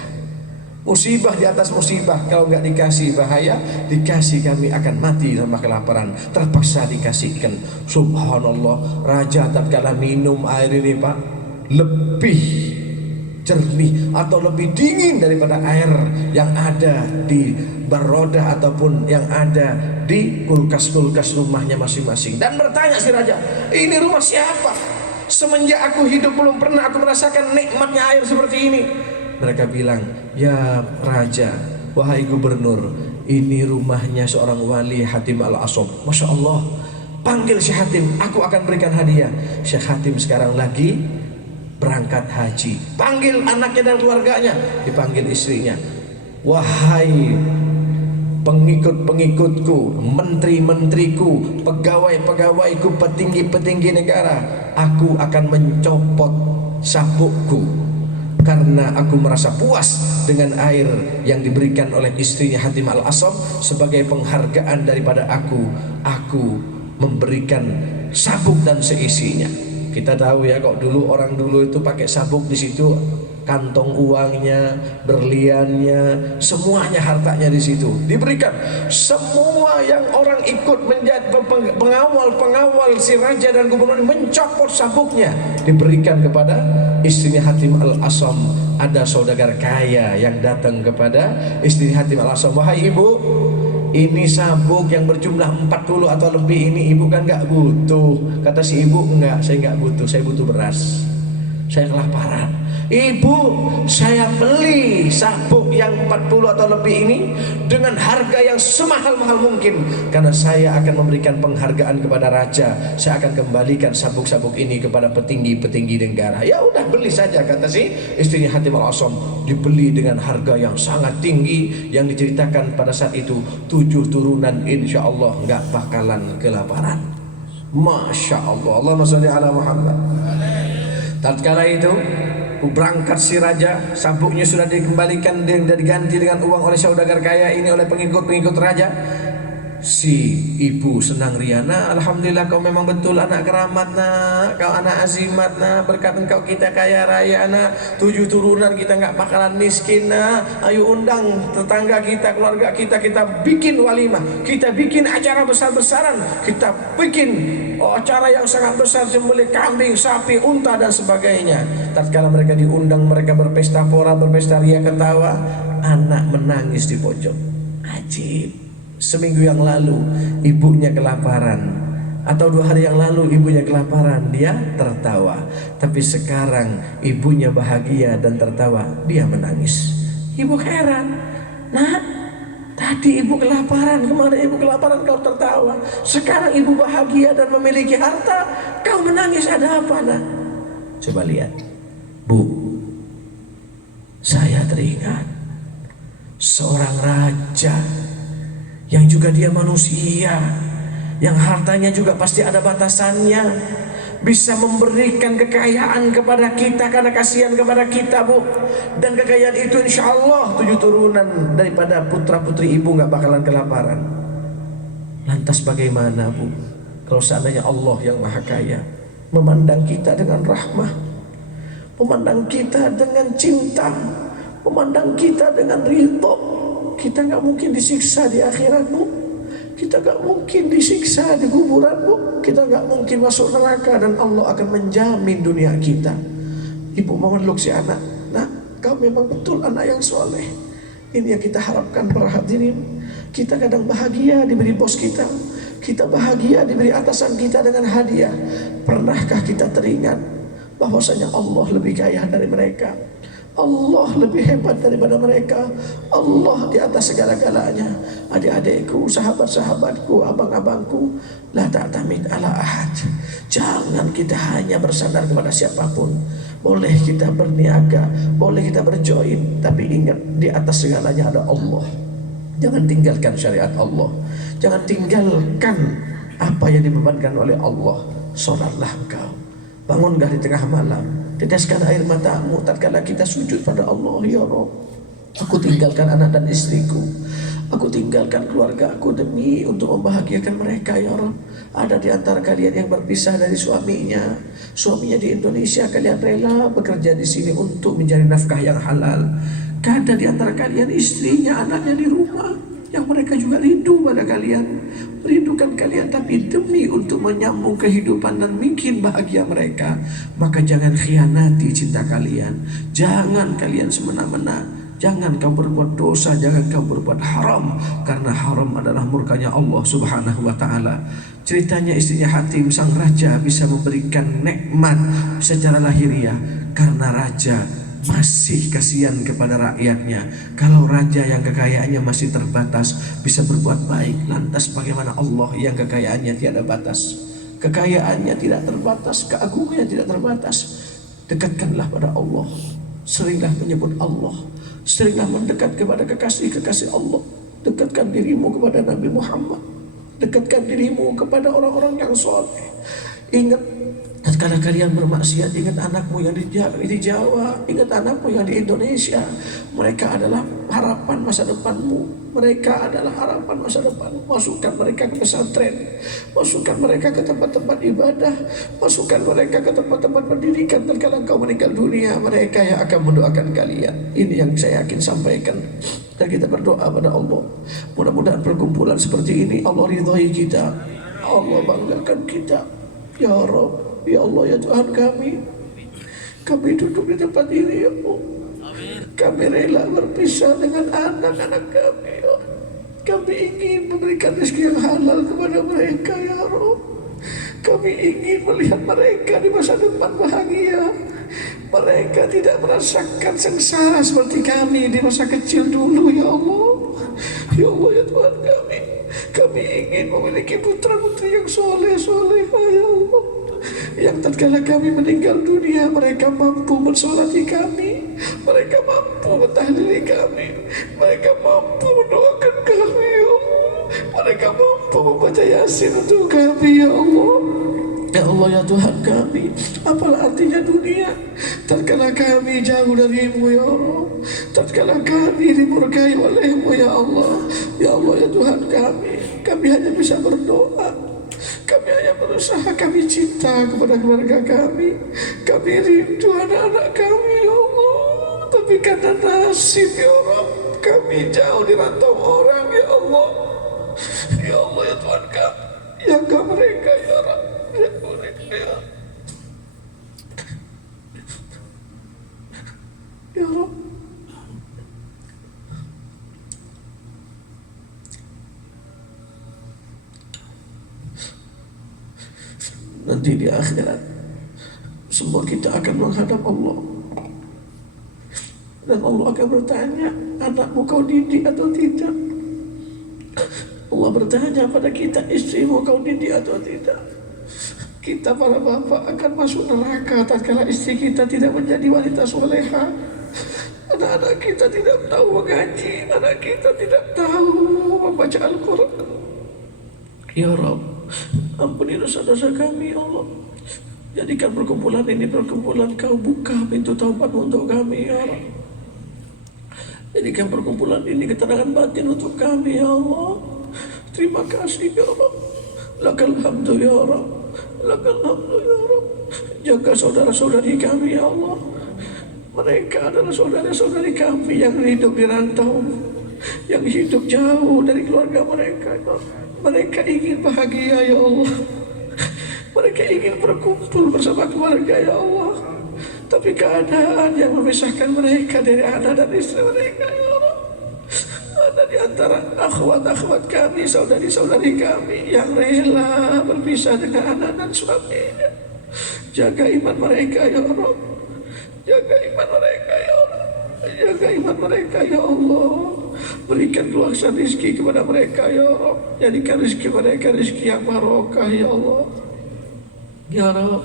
Musibah di atas musibah. Kalau nggak dikasih bahaya, dikasih kami akan mati sama kelaparan. Terpaksa dikasihkan. Subhanallah, raja tatkala minum air ini, Pak, lebih jernih atau lebih dingin daripada air yang ada di baroda ataupun yang ada di kulkas-kulkas rumahnya masing-masing. Dan bertanya si raja, ini rumah siapa? Semenjak aku hidup belum pernah aku merasakan nikmatnya air seperti ini. Mereka bilang, ya raja, wahai gubernur, ini rumahnya seorang wali Hatim Al-Asam. Masya Allah, panggil Syekh Hatim, aku akan berikan hadiah. Syekh Hatim sekarang lagi berangkat haji. Panggil anaknya dan keluarganya. Dipanggil istrinya, wahai pengikut-pengikutku, menteri-menteriku, pegawai-pegawaiku, petinggi-petinggi negara, aku akan mencopot sabukku karena aku merasa puas dengan air yang diberikan oleh istrinya Hatim Al-Asam. Sebagai penghargaan daripada aku memberikan sabuk dan seisinya. Kita tahu ya, kok dulu orang dulu itu pakai sabuk, di situ kantong uangnya, berliannya, semuanya, hartanya di situ diberikan. Semua yang orang ikut menjadi pengawal si raja dan gubernur mencopot sabuknya, diberikan kepada istrinya Hatim Al-Asam. Ada saudagar kaya yang datang kepada istri Hatim Al-Asam, wahai ibu, ini sabuk yang berjumlah 40 atau lebih ini ibu kan nggak butuh. Kata si ibu, enggak, saya nggak butuh, saya butuh beras, saya kelaparan. Ibu, saya beli sabuk yang 40 atau lebih ini dengan harga yang semahal-mahal mungkin, karena saya akan memberikan penghargaan kepada raja. Saya akan kembalikan sabuk-sabuk ini kepada petinggi-petinggi negara. Ya udah, beli saja, kata si istrinya Hatim Al-Asam. Dibeli dengan harga yang sangat tinggi. Yang diceritakan pada saat itu 7 turunan insya Allah nggak bakalan kelaparan. Masya Allah. Allahumma sholli ala Muhammad. Tatkala itu berangkat si raja, sabuknya sudah dikembalikan dan diganti dengan uang oleh saudagar kaya ini, oleh pengikut-pengikut raja. Si ibu senang riana, alhamdulillah kau memang betul anak keramat, nak, kau anak azimat, nak, berkat engkau kita kaya raya, nak, 7 turunan kita nggak bakalan miskin, nak. Ayo undang tetangga kita, keluarga kita, kita bikin walimah, kita bikin acara besar-besaran, kita bikin acara yang sangat besar, sembelih kambing, sapi, unta dan sebagainya. Tatkala mereka diundang, mereka berpesta pora, berpesta ria, ketawa, anak menangis di pojok. Ajib. Seminggu yang lalu ibunya kelaparan, atau 2 hari yang lalu ibunya kelaparan, dia tertawa. Tapi sekarang ibunya bahagia dan tertawa, dia menangis. Ibu heran, nak, tadi ibu kelaparan, kemarin ibu kelaparan kau tertawa, sekarang ibu bahagia dan memiliki harta, kau menangis, ada apa, nak? Coba lihat, Bu, saya teringat seorang raja yang juga dia manusia, yang hartanya juga pasti ada batasannya. bisa memberikan kekayaan kepada kita karena kasihan kepada kita, Bu. Dan kekayaan itu insya Allah 7 turunan daripada putra putri ibu nggak bakalan kelaparan. Lantas bagaimana, Bu, kalau seandainya Allah yang maha kaya memandang kita dengan rahmah, memandang kita dengan cinta, memandang kita dengan ridho, kita nggak mungkin disiksa di akhirat, Bu. Kita gak mungkin disiksa di kuburan, Bu. Kita gak mungkin masuk neraka, dan Allah akan menjamin dunia kita. Ibu memeluk si anak, nah, kau memang betul anak yang soleh. Ini yang kita harapkan para hadirin. Kita kadang bahagia diberi bos kita, kita bahagia diberi atasan kita dengan hadiah. Pernahkah kita teringat bahwasanya Allah lebih kaya dari mereka? Allah lebih hebat daripada mereka. Allah di atas segala-galanya. Adik-adikku, sahabat-sahabatku, abang-abangku, la ta'tamid ala ahad. Jangan kita hanya bersandar kepada siapapun. Boleh kita berniaga, boleh kita berjoin, tapi ingat di atas segalanya ada Allah. Jangan tinggalkan syariat Allah. Jangan tinggalkan apa yang dibebankan oleh Allah. Salatlah engkau, bangunlah di tengah malam, teteskan air matamu tatkala kita sujud pada Allah. Ya Rabb, aku tinggalkan anak dan istriku, aku tinggalkan keluargaku demi untuk membahagiakan mereka. Ya Rabb, ada di antara kalian yang berpisah dari suaminya di Indonesia, kalian rela bekerja di sini untuk mencari nafkah yang halal. Ada di antara kalian istrinya, anaknya di rumah, yang mereka juga rindu pada kalian, merindukan kalian, tapi demi untuk menyambung kehidupan dan bikin bahagia mereka, maka jangan khianati cinta kalian. Jangan kalian semena-mena. Jangan kau berbuat dosa, jangan kau berbuat haram, karena haram adalah murkanya Allah Subhanahu wa ta'ala. Ceritanya istrinya Hatim, sang raja bisa memberikan nikmat secara lahiriah karena raja masih kasihan kepada rakyatnya. Kalau raja yang kekayaannya masih terbatas bisa berbuat baik, lantas bagaimana Allah yang kekayaannya tiada batas, kekayaannya tidak terbatas, keagungannya tidak terbatas? Dekatkanlah pada Allah, seringlah menyebut Allah, seringlah mendekat kepada kekasih-kekasih Allah. Dekatkan dirimu kepada Nabi Muhammad, dekatkan dirimu kepada orang-orang yang soleh. Ingat, tatkala kalian bermaksiat, ingat anakmu yang di Jawa, ingat anakmu yang di Indonesia. Mereka adalah harapan masa depanmu. Mereka adalah harapan masa depan. Masukkan mereka ke pesantren, masukkan mereka ke tempat-tempat ibadah, masukkan mereka ke tempat-tempat pendidikan. Tatkala kau meninggal dunia, mereka yang akan mendoakan kalian. Ini yang saya yakin sampaikan. Dan kita berdoa pada Allah, mudah-mudahan perkumpulan seperti ini Allah ridhai kita, Allah banggakan kita. Ya Rabb, ya Allah, ya Tuhan kami duduk di tempat ini, ya Allah. Kami rela berpisah dengan anak-anak kami, ya Allah. Kami ingin memberikan rezeki yang halal kepada mereka, ya Rabb. Kami ingin melihat mereka di masa depan bahagia. Mereka tidak merasakan sengsara seperti kami di masa kecil dulu, ya Allah. Ya Allah, ya Tuhan kami ingin memiliki putra-putri yang soleh-solehah, ya Allah, yang tatkala kami meninggal dunia mereka mampu mensolati kami, mereka mampu mentahlili kami, mereka mampu mendoakan kami, ya Allah, mereka mampu membaca Yasin untuk kami, ya Allah. Ya Allah, ya Tuhan kami, apalah artinya dunia tatkala kami jauh darimu, ya Allah, tatkala kami dimurkai olehmu, ya Allah. Ya Allah, ya Tuhan kami hanya bisa berdoa, kami hanya berusaha, kami cinta kepada keluarga kami rindu anak-anak kami, ya Allah, tapi karena nasib, ya Allah, kami jauh di rantau orang, ya Allah. Ya Allah, ya Tuhan kami, jaga mereka, ya Rabb. Ya Rabb, nanti di akhirat semua kita akan menghadap Allah, dan Allah akan bertanya, anakmu kau didik atau tidak? Allah bertanya pada kita, istrimu kau didik atau tidak? Kita para bapak akan masuk neraka tatkala istri kita tidak menjadi wanita soleha. Anak-anak kita tidak tahu mengaji, anak kita tidak tahu membaca Al-Quran. Ya Rabb, ampuni dosa-dosa kami, ya Allah. Jadikan perkumpulan ini perkumpulan Kau, buka pintu taubat untuk kami ya Allah. Jadikan perkumpulan ini ketenangan batin untuk kami ya Allah. Terima kasih ya Allah. Lakal hamdu ya Allah. Lakal hamdu ya Allah. Jaga saudara-saudari kami ya Allah. Mereka adalah saudara-saudari kami yang hidup di rantau, yang hidup jauh dari keluarga mereka ya Allah. Mereka ingin bahagia ya Allah. Mereka ingin berkumpul bersama keluarga ya Allah. Tapi keadaan yang memisahkan mereka dari anak dan istri mereka ya Allah. Ada di antara akhwat-akhwat kami, saudari-saudari kami yang rela berpisah dengan anak dan suaminya. Jaga iman mereka ya Allah. Jaga iman mereka ya Allah. Jaga iman mereka ya Allah. Berikan keluasan rezeki kepada mereka ya Allah. Jadikan rezeki mereka rezeki yang barokah ya Allah. Ya Rabb,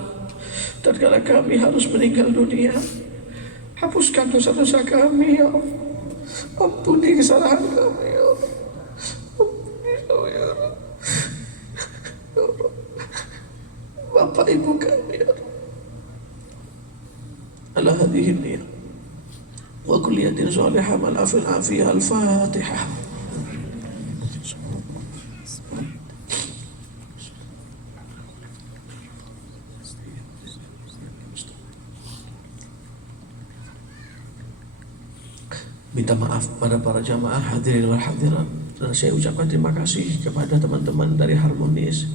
tatkala kami harus meninggal dunia, hapuskan dosa-dosa kami ya Allah. Ampuni kesalahan kami ya Allah. Ampuni ya Allah. Ya Allah. Bapak ibu kami ya Allah. Ala hadhihi niyah wa kulliyatin salihah mal afil afiyah al-fatihah. Minta maaf pada para jamaah hadirin wal hadirat, dan saya ucapkan terima kasih kepada teman-teman dari Harmonis,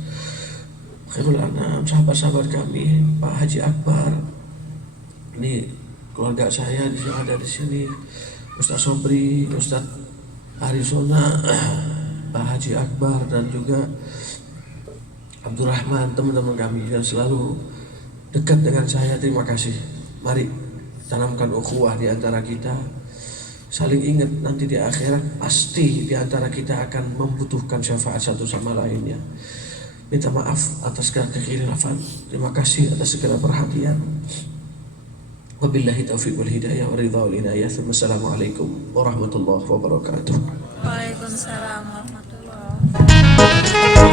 Khairul Anam, sahabat-sahabat kami, Pak Haji Akbar. Ini keluarga saya yang ada di sini, Ustaz Sobri, Ustaz Arizona, Pak Haji Akbar, dan juga Abdurrahman, teman-teman kami yang selalu dekat dengan saya. Terima kasih. Mari tanamkan ukhuwah di antara kita. Saling ingat nanti di akhirat pasti di antara kita akan membutuhkan syafaat satu sama lainnya. Minta maaf atas segala kekhilafan. Terima kasih atas segala perhatian. Wabillahi taufiq wal hidayah wa ridha wal inayah. Wassalamualaikum warahmatullahi wabarakatuh. Waalaikumsalam warahmatullahi wabarakatuh.